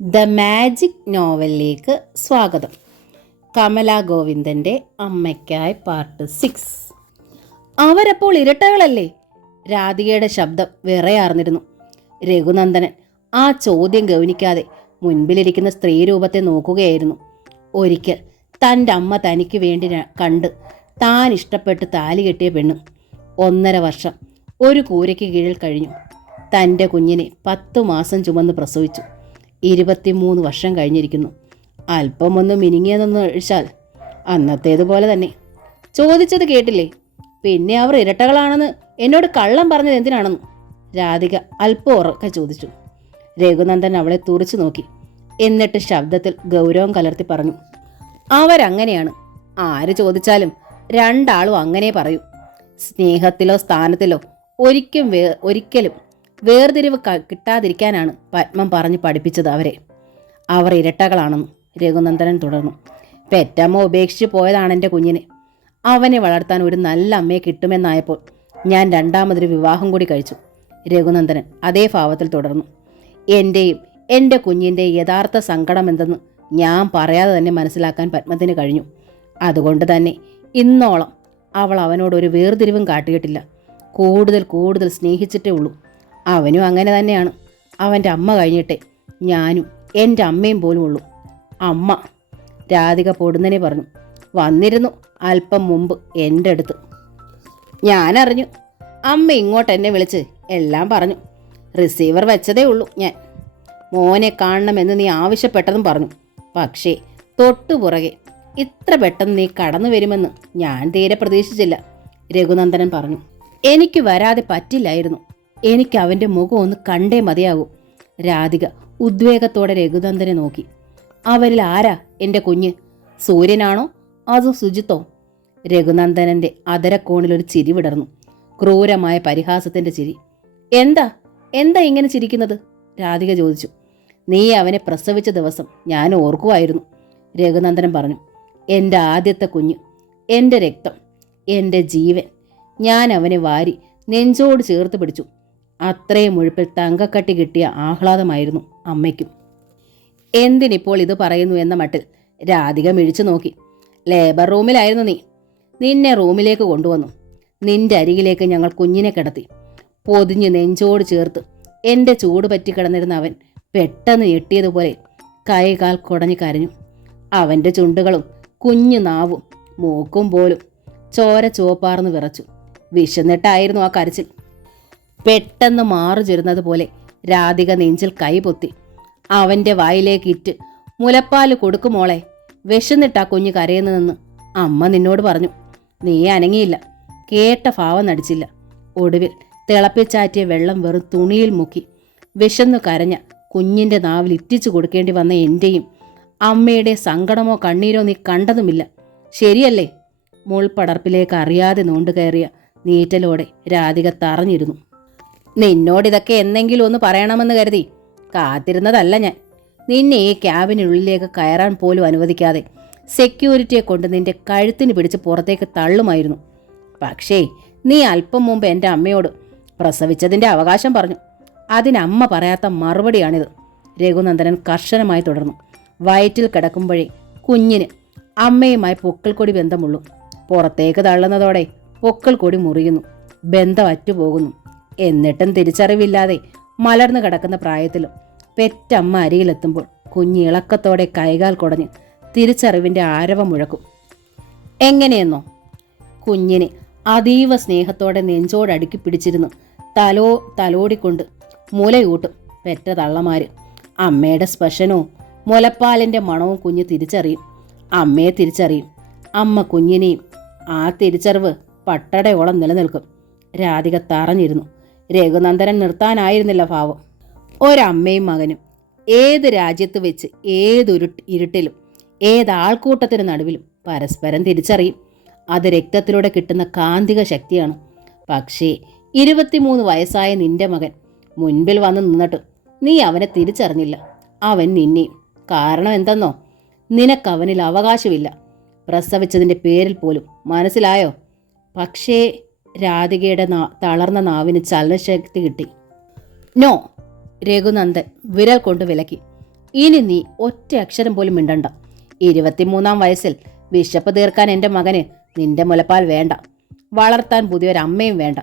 The magic നോവലിലേക്ക് സ്വാഗതം. Kamala ഗോവിന്ദൻ്റെ അമ്മയ്ക്കായി part 6. അവരപ്പോൾ ഇരട്ടകളല്ലേ? രാധികയുടെ ശബ്ദം വിറയാർന്നിരുന്നു. രഘുനന്ദനൻ ആ ചോദ്യം ഗൗനിക്കാതെ മുൻപിലിരിക്കുന്ന സ്ത്രീരൂപത്തെ നോക്കുകയായിരുന്നു. ഒരിക്കൽ തൻ്റെ അമ്മ തനിക്ക് വേണ്ടി കണ്ട് താൻ ഇഷ്ടപ്പെട്ട് താലി കെട്ടിയ പെണ്ണ് 1.5 വർഷം ഒരു കൂരയ്ക്ക് കീഴിൽ കഴിഞ്ഞു. തൻ്റെ കുഞ്ഞിനെ 10 മാസം ചുമന്ന് പ്രസവിച്ചു. 23 വർഷം കഴിഞ്ഞിരിക്കുന്നു. അല്പമൊന്ന് മിനുങ്ങിയതെന്ന് ഒഴിച്ചാൽ അന്നത്തേതുപോലെ തന്നെ. ചോദിച്ചത് കേട്ടില്ലേ? പിന്നെ അവർ ഇരട്ടകളാണെന്ന് എന്നോട് കള്ളം പറഞ്ഞത് എന്തിനാണെന്ന് രാധിക അല്പം ഉറക്കെ ചോദിച്ചു. രഘുനന്ദൻ അവളെ തുറിച്ചു നോക്കി. എന്നിട്ട് ശബ്ദത്തിൽ ഗൗരവം കലർത്തി പറഞ്ഞു, അവരങ്ങനെയാണ്. ആര് ചോദിച്ചാലും രണ്ടാളും അങ്ങനെ പറയൂ. സ്നേഹത്തിലോ സ്ഥാനത്തിലോ ഒരിക്കലും വേർതിരിവ് കിട്ടാതിരിക്കാനാണ് പത്മം പറഞ്ഞ് പഠിപ്പിച്ചത് അവരെ. അവർ ഇരട്ടകളാണെന്ന് രഘുനന്ദനൻ തുടർന്നു. പെറ്റമ്മ ഉപേക്ഷിച്ച് പോയതാണ് എൻ്റെ കുഞ്ഞിനെ. അവനെ വളർത്താൻ ഒരു നല്ല അമ്മയെ കിട്ടുമെന്നായപ്പോൾ ഞാൻ രണ്ടാമതൊരു വിവാഹം കൂടി കഴിച്ചു. രഘുനന്ദനൻ അതേ ഭാവത്തിൽ തുടർന്നു. എൻ്റെയും എൻ്റെ കുഞ്ഞിൻ്റെയും യഥാർത്ഥ സങ്കടം എന്തെന്ന് ഞാൻ പറയാതെ തന്നെ മനസ്സിലാക്കാൻ പത്മത്തിന് കഴിഞ്ഞു. അതുകൊണ്ട് തന്നെ ഇന്നോളം അവൾ അവനോടൊരു വേർതിരിവും കാട്ടിയിട്ടില്ല. കൂടുതൽ സ്നേഹിച്ചിട്ടേ ഉള്ളൂ. അവനും അങ്ങനെ തന്നെയാണ്. അവൻ്റെ അമ്മ കഴിഞ്ഞിട്ടേ ഞാനും എൻ്റെ അമ്മയും പോലും ഉള്ളൂ. അമ്മ, രാധിക പൊടുന്നനെ പറഞ്ഞു, വന്നിരുന്നു അല്പം മുമ്പ് എൻ്റെ അടുത്ത്. ഞാനറിഞ്ഞു. അമ്മ ഇങ്ങോട്ട് എന്നെ വിളിച്ച് എല്ലാം പറഞ്ഞു. റിസീവർ വെച്ചതേ ഉള്ളൂ ഞാൻ. മോനെ കാണണമെന്ന് നീ ആവശ്യപ്പെട്ടതും പറഞ്ഞു. പക്ഷേ തൊട്ടുപുറകെ ഇത്ര പെട്ടെന്ന് നീ കടന്നു വരുമെന്ന് ഞാൻ തീരെ പ്രതീക്ഷിച്ചില്ല, രഘുനന്ദനൻ പറഞ്ഞു. എനിക്ക് വരാതെ പറ്റില്ലായിരുന്നു. എനിക്ക് അവൻ്റെ മുഖം ഒന്ന് കണ്ടേ മതിയാകൂ. രാധിക ഉദ്വേഗത്തോടെ രഘുനന്ദനെ നോക്കി. അവരിൽ ആരാ എൻ്റെ കുഞ്ഞ്? സൂര്യനാണോ അതോ സുജിത്തോ? രഘുനന്ദനൻ്റെ അധരക്കോണിലൊരു ചിരി വിടർന്നു. ക്രൂരമായ പരിഹാസത്തിൻ്റെ ചിരി. എന്താ ഇങ്ങനെ ചിരിക്കുന്നത്? രാധിക ചോദിച്ചു. നീ അവനെ പ്രസവിച്ച ദിവസം ഞാൻ ഓർക്കുമായിരുന്നു, രഘുനന്ദനൻ പറഞ്ഞു. എൻ്റെ ആദ്യത്തെ കുഞ്ഞ്, എൻ്റെ രക്തം, എൻ്റെ ജീവൻ. ഞാൻ അവനെ വാരി നെഞ്ചോട് ചേർത്ത് പിടിച്ചു. അത്രയും മുഴുപ്പിൽ തങ്കക്കട്ടി കിട്ടിയ ആഹ്ലാദമായിരുന്നു അമ്മയ്ക്കും. എന്തിനിപ്പോൾ ഇത് പറയുന്നു എന്ന മട്ടിൽ രാധിക മിഴിച്ചു നോക്കി. ലേബർ റൂമിലായിരുന്നു നീ. നിന്നെ റൂമിലേക്ക് കൊണ്ടുവന്നു. നിന്റെ അരികിലേക്ക് ഞങ്ങൾ കുഞ്ഞിനെ കിടത്തി. പൊതിഞ്ഞ് നെഞ്ചോട് ചേർത്ത് എൻ്റെ ചൂട് പറ്റി കിടന്നിരുന്ന അവൻ പെട്ടെന്ന് ഞെട്ടിയതുപോലെ കൈകാൽ കുടഞ്ഞു കരഞ്ഞു. അവൻ്റെ ചുണ്ടുകളും കുഞ്ഞു നാവും മൂക്കും പോലും ചോര ചുവപ്പാർന്ന് വിറച്ചു. വിശന്നിട്ടായിരുന്നു ആ കരച്ചിൽ. പെട്ടെന്ന് മാറു ചേരുന്നത് പോലെ രാധിക നെഞ്ചിൽ കൈപൊത്തി. അവൻ്റെ വായിലേക്ക് ഇറ്റ് മുലപ്പാല് കൊടുക്കുമോളെ, വിശന്നിട്ടാ കുഞ്ഞ് കരയുന്നതെന്ന് അമ്മ നിന്നോട് പറഞ്ഞു. നീ അനങ്ങിയില്ല, കേട്ട ഭാവം നടിച്ചില്ല. ഒടുവിൽ തിളപ്പിച്ചാറ്റിയ വെള്ളം വെറും തുണിയിൽ മുക്കി വിശന്നു കരഞ്ഞ കുഞ്ഞിൻ്റെ നാവിൽ ഇറ്റിച്ചു കൊടുക്കേണ്ടി വന്ന എൻ്റെയും അമ്മയുടെ സങ്കടമോ കണ്ണീരോ നീ കണ്ടതുമില്ല, ശരിയല്ലേ? മുൾപടർപ്പിലേക്ക് അറിയാതെ നോണ്ടു കയറിയ നീറ്റലോടെ രാധിക തറഞ്ഞിരുന്നു. നിന്നോടിതൊക്കെ എന്തെങ്കിലും ഒന്ന് പറയണമെന്ന് കരുതി കാത്തിരുന്നതല്ല ഞാൻ. നിന്നെ ഈ ക്യാബിനുള്ളിലേക്ക് കയറാൻ പോലും അനുവദിക്കാതെ സെക്യൂരിറ്റിയെ കൊണ്ട് നിന്റെ കഴുത്തിന് പിടിച്ച് പുറത്തേക്ക് തള്ളുമായിരുന്നു. പക്ഷേ നീ അല്പം മുമ്പ് എൻ്റെ അമ്മയോട് പ്രസവിച്ചതിൻ്റെ അവകാശം പറഞ്ഞു. അതിനമ്മ പറയാത്ത മറുപടിയാണിത്, രഘുനന്ദനൻ കർശനമായി തുടർന്നു. വയറ്റിൽ കിടക്കുമ്പോഴേ കുഞ്ഞിന് അമ്മയുമായി പൊക്കിൾക്കൊടി ബന്ധമുള്ളൂ. പുറത്തേക്ക് തള്ളുന്നതോടെ പൊക്കിൾക്കൊടി മുറിയുന്നു, ബന്ധം അറ്റുപോകുന്നു. എന്നിട്ടും തിരിച്ചറിവില്ലാതെ മലർന്നു കിടക്കുന്ന പ്രായത്തിലും പെറ്റമ്മ അരികിലെത്തുമ്പോൾ കുഞ്ഞ് ഇളക്കത്തോടെ കൈകാൽ കുടഞ്ഞ് തിരിച്ചറിവിൻ്റെ ആരവം മുഴക്കും. എങ്ങനെയെന്നോ? കുഞ്ഞിനെ അതീവ സ്നേഹത്തോടെ നെഞ്ചോടടുക്കി പിടിച്ചിരുന്ന് തലോടിക്കൊണ്ട് മുലയൂട്ടും പെറ്റ തള്ളമാര്. അമ്മയുടെ സ്പർശനവും മുലപ്പാലിൻ്റെ മണവും കുഞ്ഞ് തിരിച്ചറിയും. അമ്മയെ തിരിച്ചറിയും, അമ്മ കുഞ്ഞിനെയും. ആ തിരിച്ചറിവ് പട്ടടയോളം നിലനിൽക്കും. രാധിക തറഞ്ഞിരുന്നു. രഘുനന്ദനൻ നിർത്താനായിരുന്നില്ല ഭാവം. ഒരമ്മയും മകനും ഏത് രാജ്യത്ത് വെച്ച് ഏതൊരു ഇരുട്ടിലും ഏതാൾക്കൂട്ടത്തിന് നടുവിലും പരസ്പരം തിരിച്ചറിയും. അത് രക്തത്തിലൂടെ കിട്ടുന്ന കാന്തിക ശക്തിയാണ്. പക്ഷേ 23 വയസ്സായ നിന്റെ മകൻ മുൻപിൽ വന്ന് നിന്നിട്ട് നീ അവനെ തിരിച്ചറിഞ്ഞില്ല. അവൻ നിന്നെയും. കാരണം എന്തെന്നോ? നിനക്കവനിൽ അവകാശമില്ല, പ്രസവിച്ചതിൻ്റെ പേരിൽ പോലും. മനസ്സിലായോ? പക്ഷേ രാധികയുടെ തളർന്ന നാവിന് ചലനശക്തി കിട്ടി. നോ, രഘുനന്ദൻ വിരൽ കൊണ്ട് വിലക്കി. ഇനി നീ ഒറ്റ അക്ഷരം പോലും മിണ്ടണ്ട. 23-ാം വയസ്സിൽ വിശപ്പ് തീർക്കാൻ എൻ്റെ മകന് നിന്റെ മുലപ്പാൽ വേണ്ട, വളർത്താൻ പുതിയൊരമ്മയും വേണ്ട.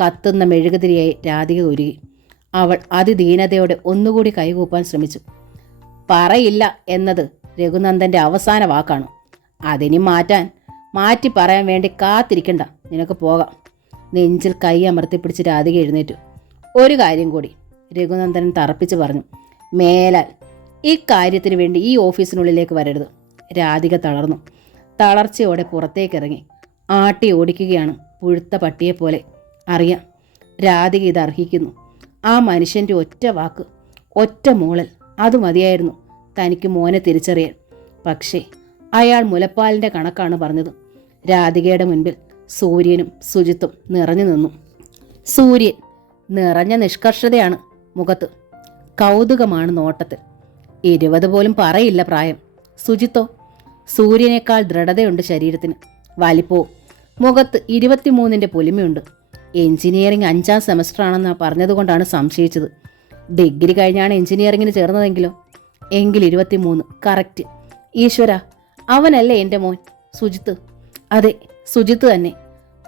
കത്തുന്ന മെഴുകുതിരിയായി രാധിക ഉരുകി. അവൾ അതിദീനതയോടെ ഒന്നുകൂടി കൈകൂപ്പാൻ ശ്രമിച്ചു. പറയില്ല എന്നത് രഘുനന്ദൻ്റെ അവസാന വാക്കാണ്. അതിനി മാറ്റി പറയാൻ വേണ്ടി കാത്തിരിക്കണ്ട, നിനക്ക് പോകാം. നെഞ്ചിൽ കൈ അമർത്തിപ്പിടിച്ച് രാധിക എഴുന്നേറ്റു. ഒരു കാര്യം കൂടി, രഘുനന്ദൻ തറപ്പിച്ച് പറഞ്ഞു. മേലാൽ ഈ കാര്യത്തിന് വേണ്ടി ഈ ഓഫീസിനുള്ളിലേക്ക് വരരുത്. രാധിക തളർന്നു. തളർച്ചയോടെ പുറത്തേക്കിറങ്ങി. ആട്ടി ഓടിക്കുകയാണ് പുഴുത്ത പട്ടിയെപ്പോലെ. അറിയാം, രാധിക ഇത് അർഹിക്കുന്നു. ആ മനുഷ്യൻ്റെ ഒറ്റ വാക്ക്, ഒറ്റ മൂളൽ, അത് മതിയായിരുന്നു തനിക്ക് മോനെ തിരിച്ചറിയാൻ. പക്ഷേ അയാൾ മുലപ്പാലിൻ്റെ കണക്കാണ് പറഞ്ഞത്. രാധികയുടെ മുൻപിൽ സൂര്യനും സുജിത്തും നിറഞ്ഞു നിന്നു. സൂര്യൻ നിറഞ്ഞ നിഷ്കർഷതയാണ് മുഖത്ത്, കൗതുകമാണ് നോട്ടത്തിൽ. 20 പോലും പറയില്ല പ്രായം. സുജിത്തോ? സൂര്യനേക്കാൾ ദൃഢതയുണ്ട് ശരീരത്തിന്, വലിപ്പവും. മുഖത്ത് 23-ന്റെ പൊലിമയുണ്ട്. എഞ്ചിനീയറിംഗ് 5-ാം സെമസ്റ്ററാണെന്ന് പറഞ്ഞതുകൊണ്ടാണ് സംശയിച്ചത്. ഡിഗ്രി കഴിഞ്ഞാണ് എഞ്ചിനീയറിംഗിന് ചേർന്നതെങ്കിലോ? എങ്കിൽ 23 കറക്റ്റ്. ഈശ്വര, അവനല്ലേ എൻ്റെ മോൻ സുജിത്ത്? അതെ, സുജിത്ത് തന്നെ.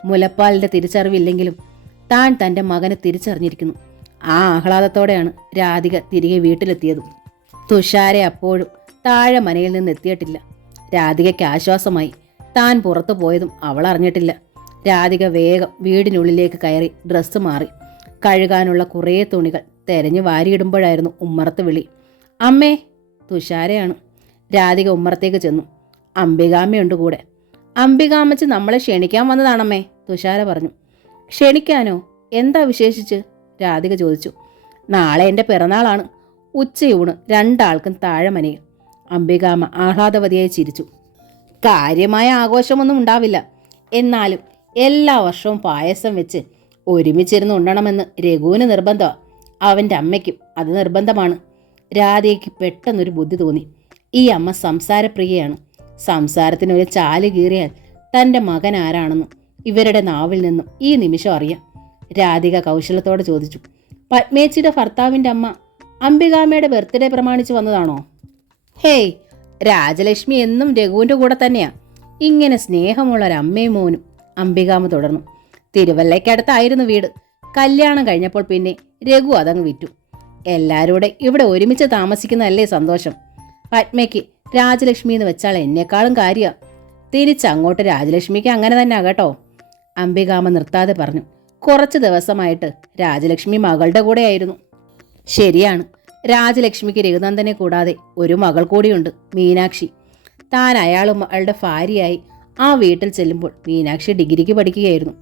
മുലപ്പാലിൻ്റെ തിരിച്ചറിവില്ലെങ്കിലും താൻ തൻ്റെ മകനെ തിരിച്ചറിഞ്ഞിരിക്കുന്നു. ആ ആഹ്ലാദത്തോടെയാണ് രാധിക തിരികെ വീട്ടിലെത്തിയത്. തുഷാരെ അപ്പോഴും താഴെ മനയിൽ നിന്ന് എത്തിയിട്ടില്ല. രാധികയ്ക്ക് ആശ്വാസമായി. താൻ പുറത്തു പോയതും അവൾ അറിഞ്ഞിട്ടില്ല. രാധിക വേഗം വീടിനുള്ളിലേക്ക് കയറി ഡ്രസ്സ് മാറി. കഴുകാനുള്ള കുറേ തുണികൾ തെരഞ്ഞു വാരിയിടുമ്പോഴായിരുന്നു ഉമ്മറത്ത് വിളി. അമ്മേ! തുഷാരയാണ്. രാധിക ഉമ്മറത്തേക്ക് ചെന്നു. അംബികാമ്മയുണ്ട് കൂടെ. അംബികാമ്മച്ച് നമ്മളെ ക്ഷണിക്കാൻ വന്നതാണമ്മേ, തുഷാര പറഞ്ഞു. ക്ഷണിക്കാനോ? എന്താ വിശേഷിച്ച്? രാധിക ചോദിച്ചു. നാളെ എൻ്റെ പിറന്നാളാണ്. ഉച്ചയൂണ് 2 ആൾക്കും താഴെ മനയിൽ. അംബികാമ്മ ആഹ്ലാദവതിയായി ചിരിച്ചു. കാര്യമായ ആഘോഷമൊന്നും ഉണ്ടാവില്ല. എന്നാലും എല്ലാ വർഷവും പായസം വെച്ച് ഒരുമിച്ചിരുന്ന് ഉണ്ണണമെന്ന് രഘുവിന് നിർബന്ധമാണ്. അവൻ്റെ അമ്മയ്ക്കും അത് നിർബന്ധമാണ്. രാധികയ്ക്ക് പെട്ടെന്നൊരു ബുദ്ധി തോന്നി. ഈ അമ്മ സംസാരപ്രിയയാണ്. സംസാരത്തിനൊരു ചാല് കീറിയാൽ തൻ്റെ മകൻ ആരാണെന്ന് ഇവരുടെ നാവിൽ നിന്നും ഈ നിമിഷം അറിയാം. രാധിക കൗശലത്തോടെ ചോദിച്ചു. പത്മേച്ചിയുടെ ഭർത്താവിൻ്റെ അമ്മ അംബികാമ്മയുടെ ബർത്ത്ഡേ പ്രമാണിച്ച് വന്നതാണോ? ഹേയ്, രാജലക്ഷ്മി എന്നും രഘുവിൻ്റെ കൂടെ തന്നെയാ. ഇങ്ങനെ സ്നേഹമുള്ളൊരമ്മയും മോനും. അംബികാമ്മ തുടർന്നു. തിരുവല്ലയ്ക്കടുത്തായിരുന്നു വീട്. കല്യാണം കഴിഞ്ഞപ്പോൾ പിന്നെ രഘു അതങ്ങ് വിറ്റു. എല്ലാവരുടെ ഇവിടെ ഒരുമിച്ച് താമസിക്കുന്നതല്ലേ സന്തോഷം. പത്മയ്ക്ക് രാജലക്ഷ്മി എന്ന് വെച്ചാൽ എന്നെക്കാളും കാര്യമാണ്. തിരിച്ചങ്ങോട്ട് രാജലക്ഷ്മിക്ക് അങ്ങനെ തന്നെ ആകട്ടോ, അംബികാമ്മ നിർത്താതെ പറഞ്ഞു. കുറച്ച് ദിവസമായിട്ട് രാജലക്ഷ്മി മകളുടെ കൂടെയായിരുന്നു. ശരിയാണ്, രാജലക്ഷ്മിക്ക് രഘുനന്ദനെ കൂടാതെ ഒരു മകൾ കൂടിയുണ്ട്, മീനാക്ഷി. താൻ അയാളും അയാളുടെ ഭാര്യയായി ആ വീട്ടിൽ ചെല്ലുമ്പോൾ മീനാക്ഷി ഡിഗ്രിക്ക് പഠിക്കുകയായിരുന്നു.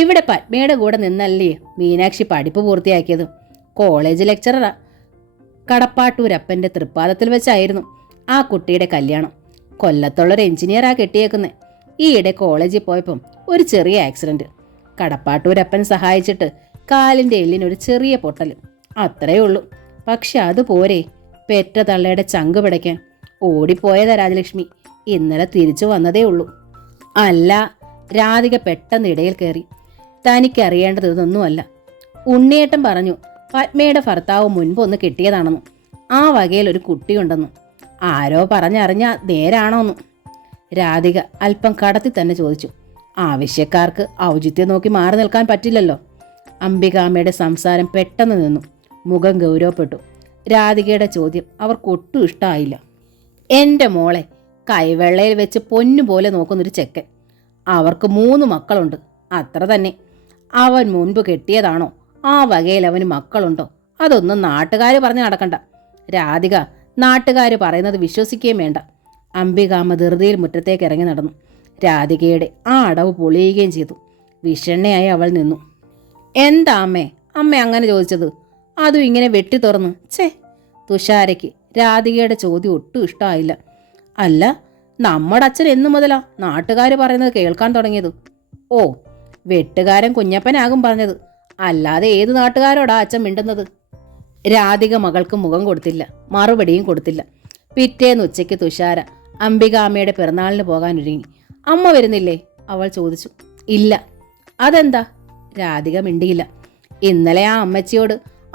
ഇവിടെ പത്മയുടെ കൂടെ നിന്നല്ലേ മീനാക്ഷി പഠിപ്പ് പൂർത്തിയാക്കിയത്. കോളേജ് ലെക്ചററാ. കടപ്പാട്ടൂരപ്പൻ്റെ തൃപ്പാദത്തിൽ വെച്ചായിരുന്നു ആ കുട്ടിയുടെ കല്യാണം. കൊല്ലത്തുള്ളൊരു എഞ്ചിനീയറാ കെട്ടിയേക്കുന്നത്. ഈയിടെ കോളേജിൽ പോയപ്പം ഒരു ചെറിയ ആക്സിഡൻറ്റ്. കടപ്പാട്ടൂരപ്പൻ സഹായിച്ചിട്ട് കാലിൻ്റെ എല്ലിനൊരു ചെറിയ പൊട്ടൽ, അത്രയേ ഉള്ളൂ. പക്ഷെ അതുപോരെ പെറ്റ തള്ളയുടെ ചങ്ക് പിടയ്ക്കാൻ. ഓടിപ്പോയതാ രാജലക്ഷ്മി. ഇന്നലെ തിരിച്ചു വന്നതേ ഉള്ളൂ. അല്ല, രാധിക പെട്ടെന്ന് ഇടയിൽ കയറി. തനിക്കറിയേണ്ടത് ഇതൊന്നുമല്ല. ഉണ്ണിയേട്ടൻ പറഞ്ഞു പത്മയുടെ ഭർത്താവ് മുൻപ് ഒന്ന് കിട്ടിയതാണെന്ന്. ആ വകയിൽ ഒരു കുട്ടിയുണ്ടെന്ന് ആരോ പറഞ്ഞറിഞ്ഞ നേരാണോന്ന്. രാധിക അല്പം കടത്തി തന്നെ ചോദിച്ചു. ആവശ്യക്കാർക്ക് ഔചിത്യം നോക്കി മാറി നിൽക്കാൻ പറ്റില്ലല്ലോ. അംബികാമ്മയുടെ സംസാരം പെട്ടെന്ന് നിന്നു. മുഖം ഗൗരവപ്പെട്ടു. രാധികയുടെ ചോദ്യം അവർക്കൊട്ടും ഇഷ്ടമായില്ല. എൻ്റെ മോളെ കൈവെള്ളയിൽ വെച്ച് പൊന്നുപോലെ നോക്കുന്നൊരു ചെക്കൻ. അവർക്ക് 3 മക്കളുണ്ട്, അത്ര തന്നെ. അവൻ മുൻപ് കെട്ടിയതാണോ? ആ വകയിൽ അവന് മക്കളുണ്ടോ? അതൊന്നും നാട്ടുകാർ പറഞ്ഞ് നടക്കണ്ട. രാധിക നാട്ടുകാർ പറയുന്നത് വിശ്വസിക്കുകയും വേണ്ട. അംബികാമ്മ ധൃതിയിൽ മുറ്റത്തേക്ക് ഇറങ്ങി നടന്നു. രാധികയുടെ ആ അടവ് പൊളിയുകയും ചെയ്തു. വിഷണ്ണയായി അവൾ നിന്നു. എന്താ അമ്മ അങ്ങനെ ചോദിച്ചത്? അതും ഇങ്ങനെ വെട്ടി തുറന്ന്. തുഷാരയ്ക്ക് രാധികയുടെ ചോദ്യം ഒട്ടും ഇഷ്ടമായില്ല. അല്ല, നമ്മുടെ അച്ഛൻ എന്നു മുതലാ നാട്ടുകാർ പറയുന്നത് കേൾക്കാൻ തുടങ്ങിയത്? ഓ, വെട്ടുകാരൻ കുഞ്ഞപ്പനാകും പറഞ്ഞത്. അല്ലാതെ ഏത് നാട്ടുകാരോടാ അച്ഛൻ മിണ്ടുന്നത്? രാധിക മകൾക്ക് മുഖം കൊടുത്തില്ല, മറുപടിയും കൊടുത്തില്ല. പിറ്റേന്ന് ഉച്ചയ്ക്ക് തുഷാര അംബികാമ്മയുടെ പിറന്നാളിന് പോകാനൊരുങ്ങി. അമ്മ വരുന്നില്ലേ? അവൾ ചോദിച്ചു. ഇല്ല. അതെന്താ? രാധിക മിണ്ടിയില്ല. ഇന്നലെ ആ അമ്മച്ചിയോട്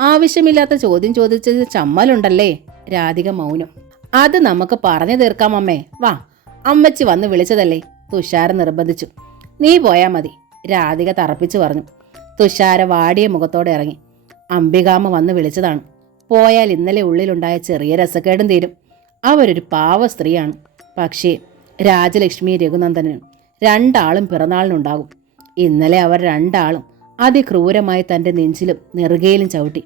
ആവശ്യമില്ലാത്ത ചോദ്യം ചോദിച്ചത് ചമ്മലുണ്ടല്ലേ? രാധിക മൗനം. അത് നമുക്ക് പറഞ്ഞു തീർക്കാം അമ്മേ, വാ. അമ്മച്ചി വന്ന് വിളിച്ചതല്ലേ, തുഷാര നിർബന്ധിച്ചു. നീ പോയാ മതി, രാധിക തറപ്പിച്ചു പറഞ്ഞു. തുഷാര വാടിയ മുഖത്തോടെ ഇറങ്ങി. അംബികാമ്മ വന്ന് വിളിച്ചതാണ്. പോയാൽ ഇന്നലെ ഉള്ളിലുണ്ടായ ചെറിയ രസക്കേടും തീരും. അവരൊരു പാവ സ്ത്രീയാണ്. പക്ഷേ രാജലക്ഷ്മി രഘുനന്ദനും രണ്ടാളും പിറന്നാളിനുണ്ടാകും. ഇന്നലെ അവർ രണ്ടാളും അതിക്രൂരമായി തൻ്റെ നെഞ്ചിലും നെറുകയിലും ചവിട്ടി.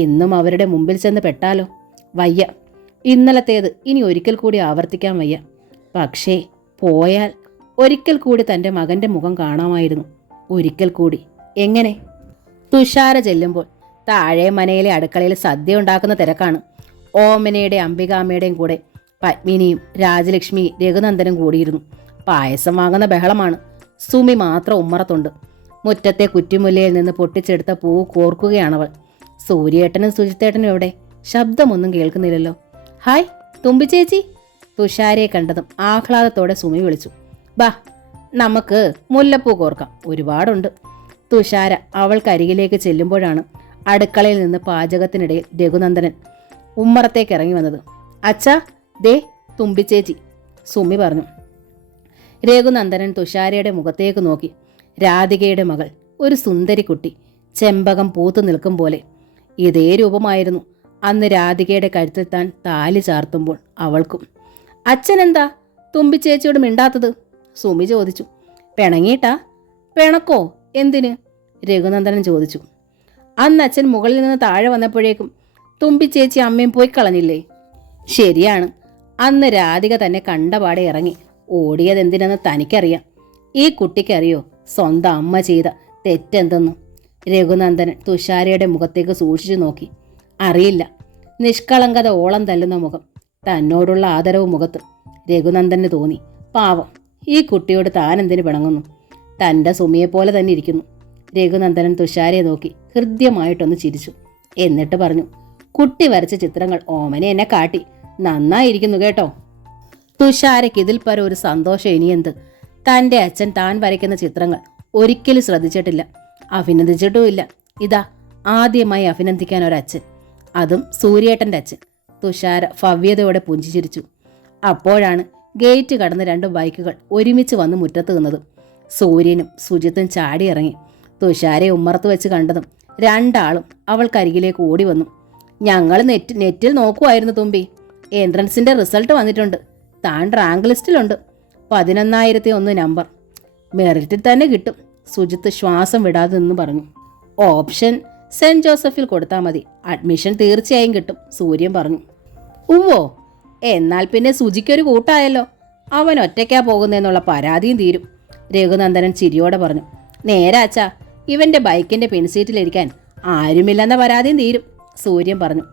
ഇന്നും അവരുടെ മുമ്പിൽ ചെന്ന് പെട്ടാലോ? വയ്യ. ഇന്നലത്തേത് ഇനി ഒരിക്കൽ കൂടി ആവർത്തിക്കാൻ വയ്യ. പക്ഷേ പോയാൽ ഒരിക്കൽ കൂടി തൻ്റെ മകൻ്റെ മുഖം കാണാമായിരുന്നു. ഒരിക്കൽ കൂടി. എങ്ങനെ? തുഷാര ചെല്ലുമ്പോൾ താഴെ മനയിലെ അടുക്കളയിൽ സദ്യ ഉണ്ടാക്കുന്ന തിരക്കാണ്. ഓമനയുടെ അംബികാമ്മയുടെയും കൂടെ പത്മിനിയും രാജലക്ഷ്മി രഘുനന്ദനും കൂടിയിരുന്നു. പായസം വാങ്ങുന്ന ബഹളമാണ്. സുമി മാത്രം ഉമ്മറത്തുണ്ട്. മുറ്റത്തെ കുറ്റിമുല്ലയിൽ നിന്ന് പൊട്ടിച്ചെടുത്ത പൂ കോർക്കുകയാണവൾ. സൂര്യേട്ടനും സുജിത്തേട്ടനും എവിടെ? ശബ്ദമൊന്നും കേൾക്കുന്നില്ലല്ലോ. ഹായ് തുമ്പിച്ചേച്ചി. തുഷാരയെ കണ്ടതും ആഹ്ലാദത്തോടെ സുമി വിളിച്ചു. ബാ, നമുക്ക് മുല്ലപ്പൂ കോർക്കാം, ഒരുപാടുണ്ട്. തുഷാര അവൾക്കരികിലേക്ക് ചെല്ലുമ്പോഴാണ് അടുക്കളയിൽ നിന്ന് പാചകത്തിനിടയിൽ രഘുനന്ദനൻ ഉമ്മറത്തേക്ക് ഇറങ്ങി വന്നത്. അച്ഛാ, ദേ തുമ്പിച്ചേച്ചി, സുമി പറഞ്ഞു. രഘുനന്ദനൻ തുഷാരയുടെ മുഖത്തേക്ക് നോക്കി. രാധികയുടെ മകൾ, ഒരു സുന്ദരി കുട്ടി, ചെമ്പകം പൂത്തു നിൽക്കും പോലെ. ഇതേ രൂപമായിരുന്നു അന്ന് രാധികയുടെ കഴുത്തിൽ താൻ താലി ചാർത്തുമ്പോൾ അവൾക്കും. അച്ഛനെന്താ തുമ്പിച്ചേച്ചിയോട് മിണ്ടാത്തത്? സുമി ചോദിച്ചു. പിണങ്ങിയിട്ടാ? പിണക്കോ? എന്തിന്? രഘുനന്ദനൻ ചോദിച്ചു. അന്ന് അച്ഛൻ മുകളിൽ നിന്ന് താഴെ വന്നപ്പോഴേക്കും തുമ്പിച്ചേച്ചി അമ്മയും പോയി കളഞ്ഞില്ലേ? ശരിയാണ്, അന്ന് രാധിക തന്നെ കണ്ടപാടെ ഇറങ്ങി ഓടിയതെന്തിനെന്ന് തനിക്കറിയാം. ഈ കുട്ടിക്കറിയോ സ്വന്തം അമ്മ ചെയ്ത തെറ്റെന്തെന്നും? രഘുനന്ദനൻ തുഷാരയുടെ മുഖത്തേക്ക് സൂക്ഷിച്ചു നോക്കി. അറിയില്ല. നിഷ്കളങ്കത ഓളം തല്ലുന്ന മുഖം, തന്നോടുള്ള ആദരവ് മുഖത്ത്. രഘുനന്ദന് തോന്നി, പാവം, ഈ കുട്ടിയോട് താൻ എന്തിനു പിണങ്ങുന്നു? തൻ്റെ സുമിയെപ്പോലെ തന്നെ ഇരിക്കുന്നു. രഘുനന്ദനൻ തുഷാരയെ നോക്കി ഹൃദ്യമായിട്ടൊന്ന് ചിരിച്ചു. എന്നിട്ട് പറഞ്ഞു, കുട്ടി വരച്ച ചിത്രങ്ങൾ ഓമനെ എന്നെ കാട്ടി. നന്നായിരിക്കുന്നു കേട്ടോ. തുഷാരയ്ക്ക് ഇതിൽ പരം ഒരു സന്തോഷം ഇനിയെന്ത്? തൻ്റെ അച്ഛൻ താൻ വരയ്ക്കുന്ന ചിത്രങ്ങൾ ഒരിക്കലും ശ്രദ്ധിച്ചിട്ടില്ല, അഭിനന്ദിച്ചിട്ടുമില്ല. ഇതാ ആദ്യമായി അഭിനന്ദിക്കാൻ ഒരച്ഛൻ, അതും സൂര്യേട്ടൻ്റെ അച്ഛൻ. തുഷാര ഭവ്യതയോടെ പുഞ്ചിച്ചിരിച്ചു. അപ്പോഴാണ് ഗേറ്റ് കടന്ന് 2 ബൈക്കുകൾ ഒരുമിച്ച് വന്ന് മുറ്റത്ത് നിന്നത്. സൂര്യനും സുജിത്തും ചാടിയിറങ്ങി. തുഷാരയെ ഉമ്മറത്ത് വെച്ച് കണ്ടതും രണ്ടാളും അവൾക്കരികിലേക്ക് ഓടി വന്നു. ഞങ്ങൾ നെറ്റിൽ നോക്കുമായിരുന്നു തുമ്പി. എൻട്രൻസിൻ്റെ റിസൾട്ട് വന്നിട്ടുണ്ട്. താൻ റാങ്ക് ലിസ്റ്റിലുണ്ട്. 11,001 നമ്പർ. മെറിറ്റിൽ തന്നെ കിട്ടും. സുജിത്ത് ശ്വാസം വിടാതെ നിന്ന് പറഞ്ഞു. ഓപ്ഷൻ സെൻറ് ജോസഫിൽ കൊടുത്താൽ മതി, അഡ്മിഷൻ തീർച്ചയായും കിട്ടും, സൂര്യൻ പറഞ്ഞു. ഉവ്വോ, എന്നാൽ പിന്നെ സുജിക്കൊരു കൂട്ടായല്ലോ. അവൻ ഒറ്റയ്ക്കാ പോകുന്നതെന്നുള്ള പരാതിയും തീരും, രഘുനന്ദനൻ ചിരിയോടെ പറഞ്ഞു. നേരെ അച്ഛാ, ഇവൻ്റെ ബൈക്കിൻ്റെ പിൻസീറ്റിലിരിക്കാൻ ആരുമില്ലെന്ന പരാതിയും തീരും, സൂര്യൻ പറഞ്ഞു.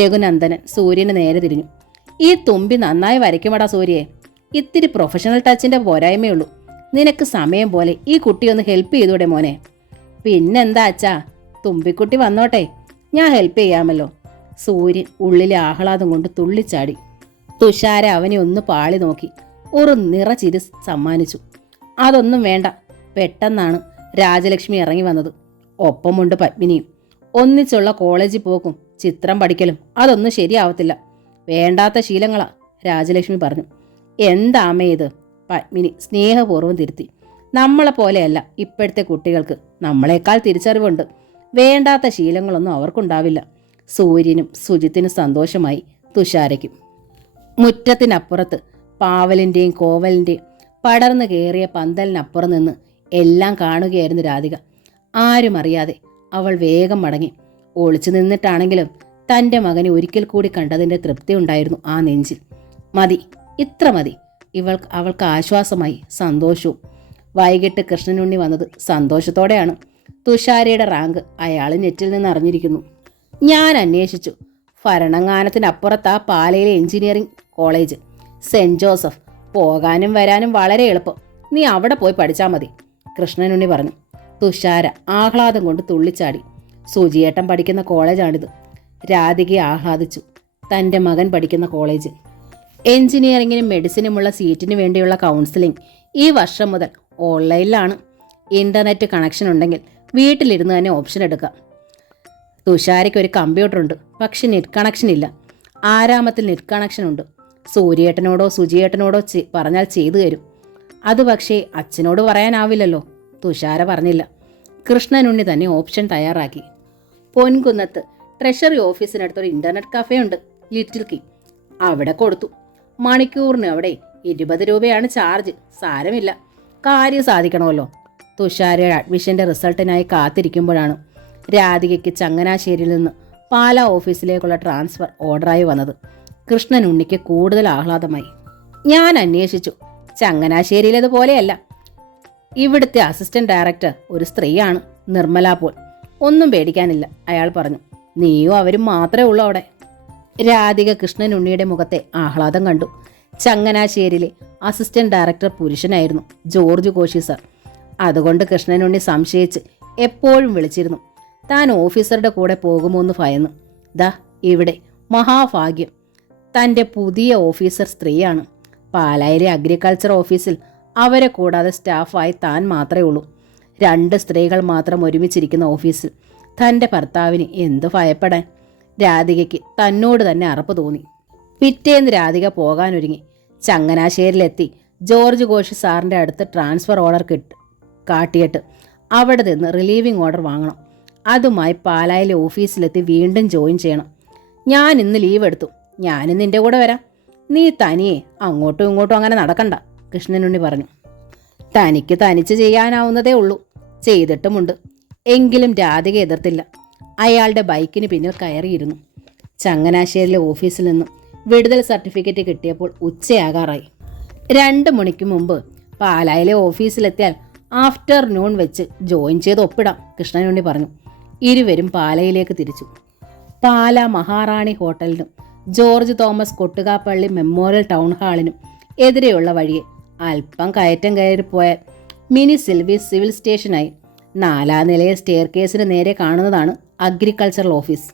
രഘുനന്ദനൻ സൂര്യന് നേരെ തിരിഞ്ഞു. ഈ തുമ്പി നന്നായി വരയ്ക്കുമടാ സൂര്യയെ. ഇത്തിരി പ്രൊഫഷണൽ ടച്ചിൻ്റെ പോരായ്മയുള്ളൂ. നിനക്ക് സമയം പോലെ ഈ കുട്ടിയൊന്ന് ഹെൽപ്പ് ചെയ്തൂടെ മോനെ? പിന്നെന്താ അച്ഛാ, തുമ്പിക്കുട്ടി വന്നോട്ടെ, ഞാൻ ഹെൽപ്പ് ചെയ്യാമല്ലോ. സൂര്യൻ ഉള്ളിലെ ആഹ്ലാദം കൊണ്ട് തുള്ളിച്ചാടി. തുഷാര അവനെ ഒന്ന് പാളി നോക്കി ഒരു നിറച്ചിരി സമ്മാനിച്ചു. അതൊന്നും വേണ്ട. പെട്ടെന്നാണ് രാജലക്ഷ്മി ഇറങ്ങി വന്നത്. ഒപ്പമുണ്ട് പത്മിനിയും. ഒന്നിച്ചുള്ള കോളേജിൽ പോക്കും ചിത്രം പഠിക്കലും അതൊന്നും ശരിയാവത്തില്ല. വേണ്ടാത്ത ശീലങ്ങളാ, രാജലക്ഷ്മി പറഞ്ഞു. എന്താമേ ഇത്? പത്മിനി സ്നേഹപൂർവ്വം തിരുത്തി. നമ്മളെ പോലെയല്ല ഇപ്പോഴത്തെ കുട്ടികൾക്ക്, നമ്മളെക്കാൾ തിരിച്ചറിവുണ്ട്. വേണ്ടാത്ത ശീലങ്ങളൊന്നും അവർക്കുണ്ടാവില്ല. സൂര്യനും സുജിത്തിനും സന്തോഷമായി, തുഷാരയ്ക്കും. മുറ്റത്തിനപ്പുറത്ത് പാവലിൻ്റെയും കോവലിൻ്റെയും പടർന്നു കയറിയ പന്തലിനപ്പുറം നിന്ന് എല്ലാം കാണുകയായിരുന്നു രാധിക. ആരും അറിയാതെ അവൾ വേഗം മടങ്ങി. ഒളിച്ചു നിന്നിട്ടാണെങ്കിലും തൻ്റെ മകനെ ഒരിക്കൽ കൂടി കണ്ടതിൻ്റെ തൃപ്തി ഉണ്ടായിരുന്നു ആ നെഞ്ചിൽ. മതി, ഇത്ര മതി. അവൾക്ക് ആശ്വാസമായി, സന്തോഷവും. വൈകിട്ട് കൃഷ്ണനുണ്ണി വന്നത് സന്തോഷത്തോടെയാണ്. തുഷാരയുടെ റാങ്ക് അയാൾ നെറ്റിൽ നിന്ന് അറിഞ്ഞിരിക്കുന്നു. ഞാൻ അന്വേഷിച്ചു. ഭരണങ്ങാനത്തിനപ്പുറത്താ പാലയിലെ എഞ്ചിനീയറിംഗ് കോളേജ്, സെൻറ് ജോസഫ്. പോകാനും വരാനും വളരെ എളുപ്പം. നീ അവിടെ പോയി പഠിച്ചാൽ മതി, കൃഷ്ണനുണ്ണി പറഞ്ഞു. തുഷാര ആഹ്ലാദം കൊണ്ട് തുള്ളിച്ചാടി. സുജിയേട്ടൻ പഠിക്കുന്ന കോളേജാണിത്. രാധികയെ ആഹ്ലാദിച്ചു. തൻ്റെ മകൻ പഠിക്കുന്ന കോളേജ്. എഞ്ചിനീയറിങ്ങിനും മെഡിസിനുമുള്ള സീറ്റിന് വേണ്ടിയുള്ള കൗൺസിലിംഗ് ഈ വർഷം മുതൽ ഓൺലൈനിലാണ്. ഇൻ്റർനെറ്റ് കണക്ഷൻ ഉണ്ടെങ്കിൽ വീട്ടിലിരുന്ന് തന്നെ ഓപ്ഷൻ എടുക്കാം. തുഷാരയ്ക്ക് ഒരു കമ്പ്യൂട്ടറുണ്ട്, പക്ഷെ നെറ്റ് കണക്ഷൻ ഇല്ല. ആരാമത്തിൽ നെറ്റ് കണക്ഷൻ ഉണ്ട്. സൂര്യേട്ടനോടോ സുജിയേട്ടനോടോ പറഞ്ഞാൽ ചെയ്തു തരും. അത് പക്ഷേ അച്ഛനോട് പറയാനാവില്ലല്ലോ. തുഷാര പറഞ്ഞില്ല. കൃഷ്ണനുണ്ണി തന്നെ ഓപ്ഷൻ തയ്യാറാക്കി. പൊൻകുന്നത്ത് ട്രഷറി ഓഫീസിനടുത്തൊരു ഇന്റർനെറ്റ് കഫേ ഉണ്ട്, ലിറ്റിൽ കിങ്. അവിടെ കൊടുത്തു. മണിക്കൂറിന് അവിടെ 20 രൂപയാണ് ചാർജ്. സാരമില്ല, കാര്യം സാധിക്കണമല്ലോ. തുഷാരയുടെ അഡ്മിഷന്റെ റിസൾട്ടിനായി കാത്തിരിക്കുമ്പോഴാണ് രാധികയ്ക്ക് ചങ്ങനാശ്ശേരിയിൽ നിന്ന് പാലാ ഓഫീസിലേക്കുള്ള ട്രാൻസ്ഫർ ഓർഡറായി വന്നത്. കൃഷ്ണനുണ്ണിക്ക് കൂടുതൽ ആഹ്ലാദമായി. ഞാൻ അന്വേഷിച്ചു, ചങ്ങനാശ്ശേരിയിലേതുപോലെയല്ല. ഇവിടുത്തെ അസിസ്റ്റന്റ് ഡയറക്ടർ ഒരു സ്ത്രീയാണ്, നിർമ്മല പോൾ. ഒന്നും പേടിക്കാനില്ല, അയാൾ പറഞ്ഞു. നീയും അവരും മാത്രമേ ഉള്ളൂ അവിടെ. രാധിക കൃഷ്ണനുണ്ണിയുടെ മുഖത്തെ ആഹ്ലാദം കണ്ടു. ചങ്ങനാശ്ശേരിയിലെ അസിസ്റ്റന്റ് ഡയറക്ടർ പുരുഷനായിരുന്നു, ജോർജ് കോശി സർ. അതുകൊണ്ട് കൃഷ്ണനുണ്ണി സംശയിച്ച് എപ്പോഴും വിളിച്ചിരുന്നു. താൻ ഓഫീസറുടെ കൂടെ പോകുമോ എന്ന് ഭയന്നു. ദാ ഇവിടെ മഹാഭാഗ്യം, തൻ്റെ പുതിയ ഓഫീസർ സ്ത്രീയാണ്. പാലായിലെ അഗ്രികൾച്ചർ ഓഫീസിൽ അവരെ കൂടാതെ സ്റ്റാഫായി താൻ മാത്രമേ ഉള്ളൂ. 2 സ്ത്രീകൾ മാത്രം ഒരുമിച്ചിരിക്കുന്ന ഓഫീസിൽ തൻ്റെ ഭർത്താവിന് എന്ത് ഭയപ്പെടാൻ? രാധികയ്ക്ക് തന്നോട് തന്നെ അറപ്പ് തോന്നി. പിറ്റേന്ന് രാധിക പോകാനൊരുങ്ങി. ചങ്ങനാശ്ശേരിയിലെത്തി ജോർജ് കോശി സാറിൻ്റെ അടുത്ത് ട്രാൻസ്ഫർ ഓർഡർ കാട്ടിയിട്ട് അവിടെ നിന്ന് റിലീവിംഗ് ഓർഡർ വാങ്ങണം. അതുമായി പാലായിലെ ഓഫീസിലെത്തി വീണ്ടും ജോയിൻ ചെയ്യണം. ഞാൻ ഇന്ന് ലീവ് എടുത്തു. ഞാനും നിൻ്റെ കൂടെ വരാം. നീ തനിയെ അങ്ങോട്ടും ഇങ്ങോട്ടും അങ്ങനെ നടക്കണ്ട, കൃഷ്ണനുണ്ണി പറഞ്ഞു. തനിക്ക് തനിച്ച് ചെയ്യാനാവുന്നതേ ഉള്ളൂ, ചെയ്തിട്ടുമുണ്ട്. എങ്കിലും രാധിക എതിർത്തില്ല. അയാളുടെ ബൈക്കിന് പിന്നിൽ കയറിയിരുന്നു. ചങ്ങനാശ്ശേരിയിലെ ഓഫീസിൽ നിന്നും വിടുതൽ സർട്ടിഫിക്കറ്റ് കിട്ടിയപ്പോൾ ഉച്ചയാകാറായി. 2 മണിക്ക് മുമ്പ് പാലായിലെ ഓഫീസിലെത്തിയാൽ ആഫ്റ്റർനൂൺ വെച്ച് ജോയിൻ ചെയ്ത് ഒപ്പിടാം, കൃഷ്ണനുണ്ണി പറഞ്ഞു. ഇരുവരും പാലയിലേക്ക് തിരിച്ചു. പാല മഹാറാണി ഹോട്ടലിനും George Thomas Kottukappally memorial town ഹാളിനും എതിരെയുള്ള വഴിയെ അല്പം കയറ്റം കയറിപ്പോയാൽ മിനി സിവിൽ സ്റ്റേഷനായി. 4ാം നിലയെ സ്റ്റെയർ കേസിന് നേരെ കാണുന്നതാണ് agricultural office.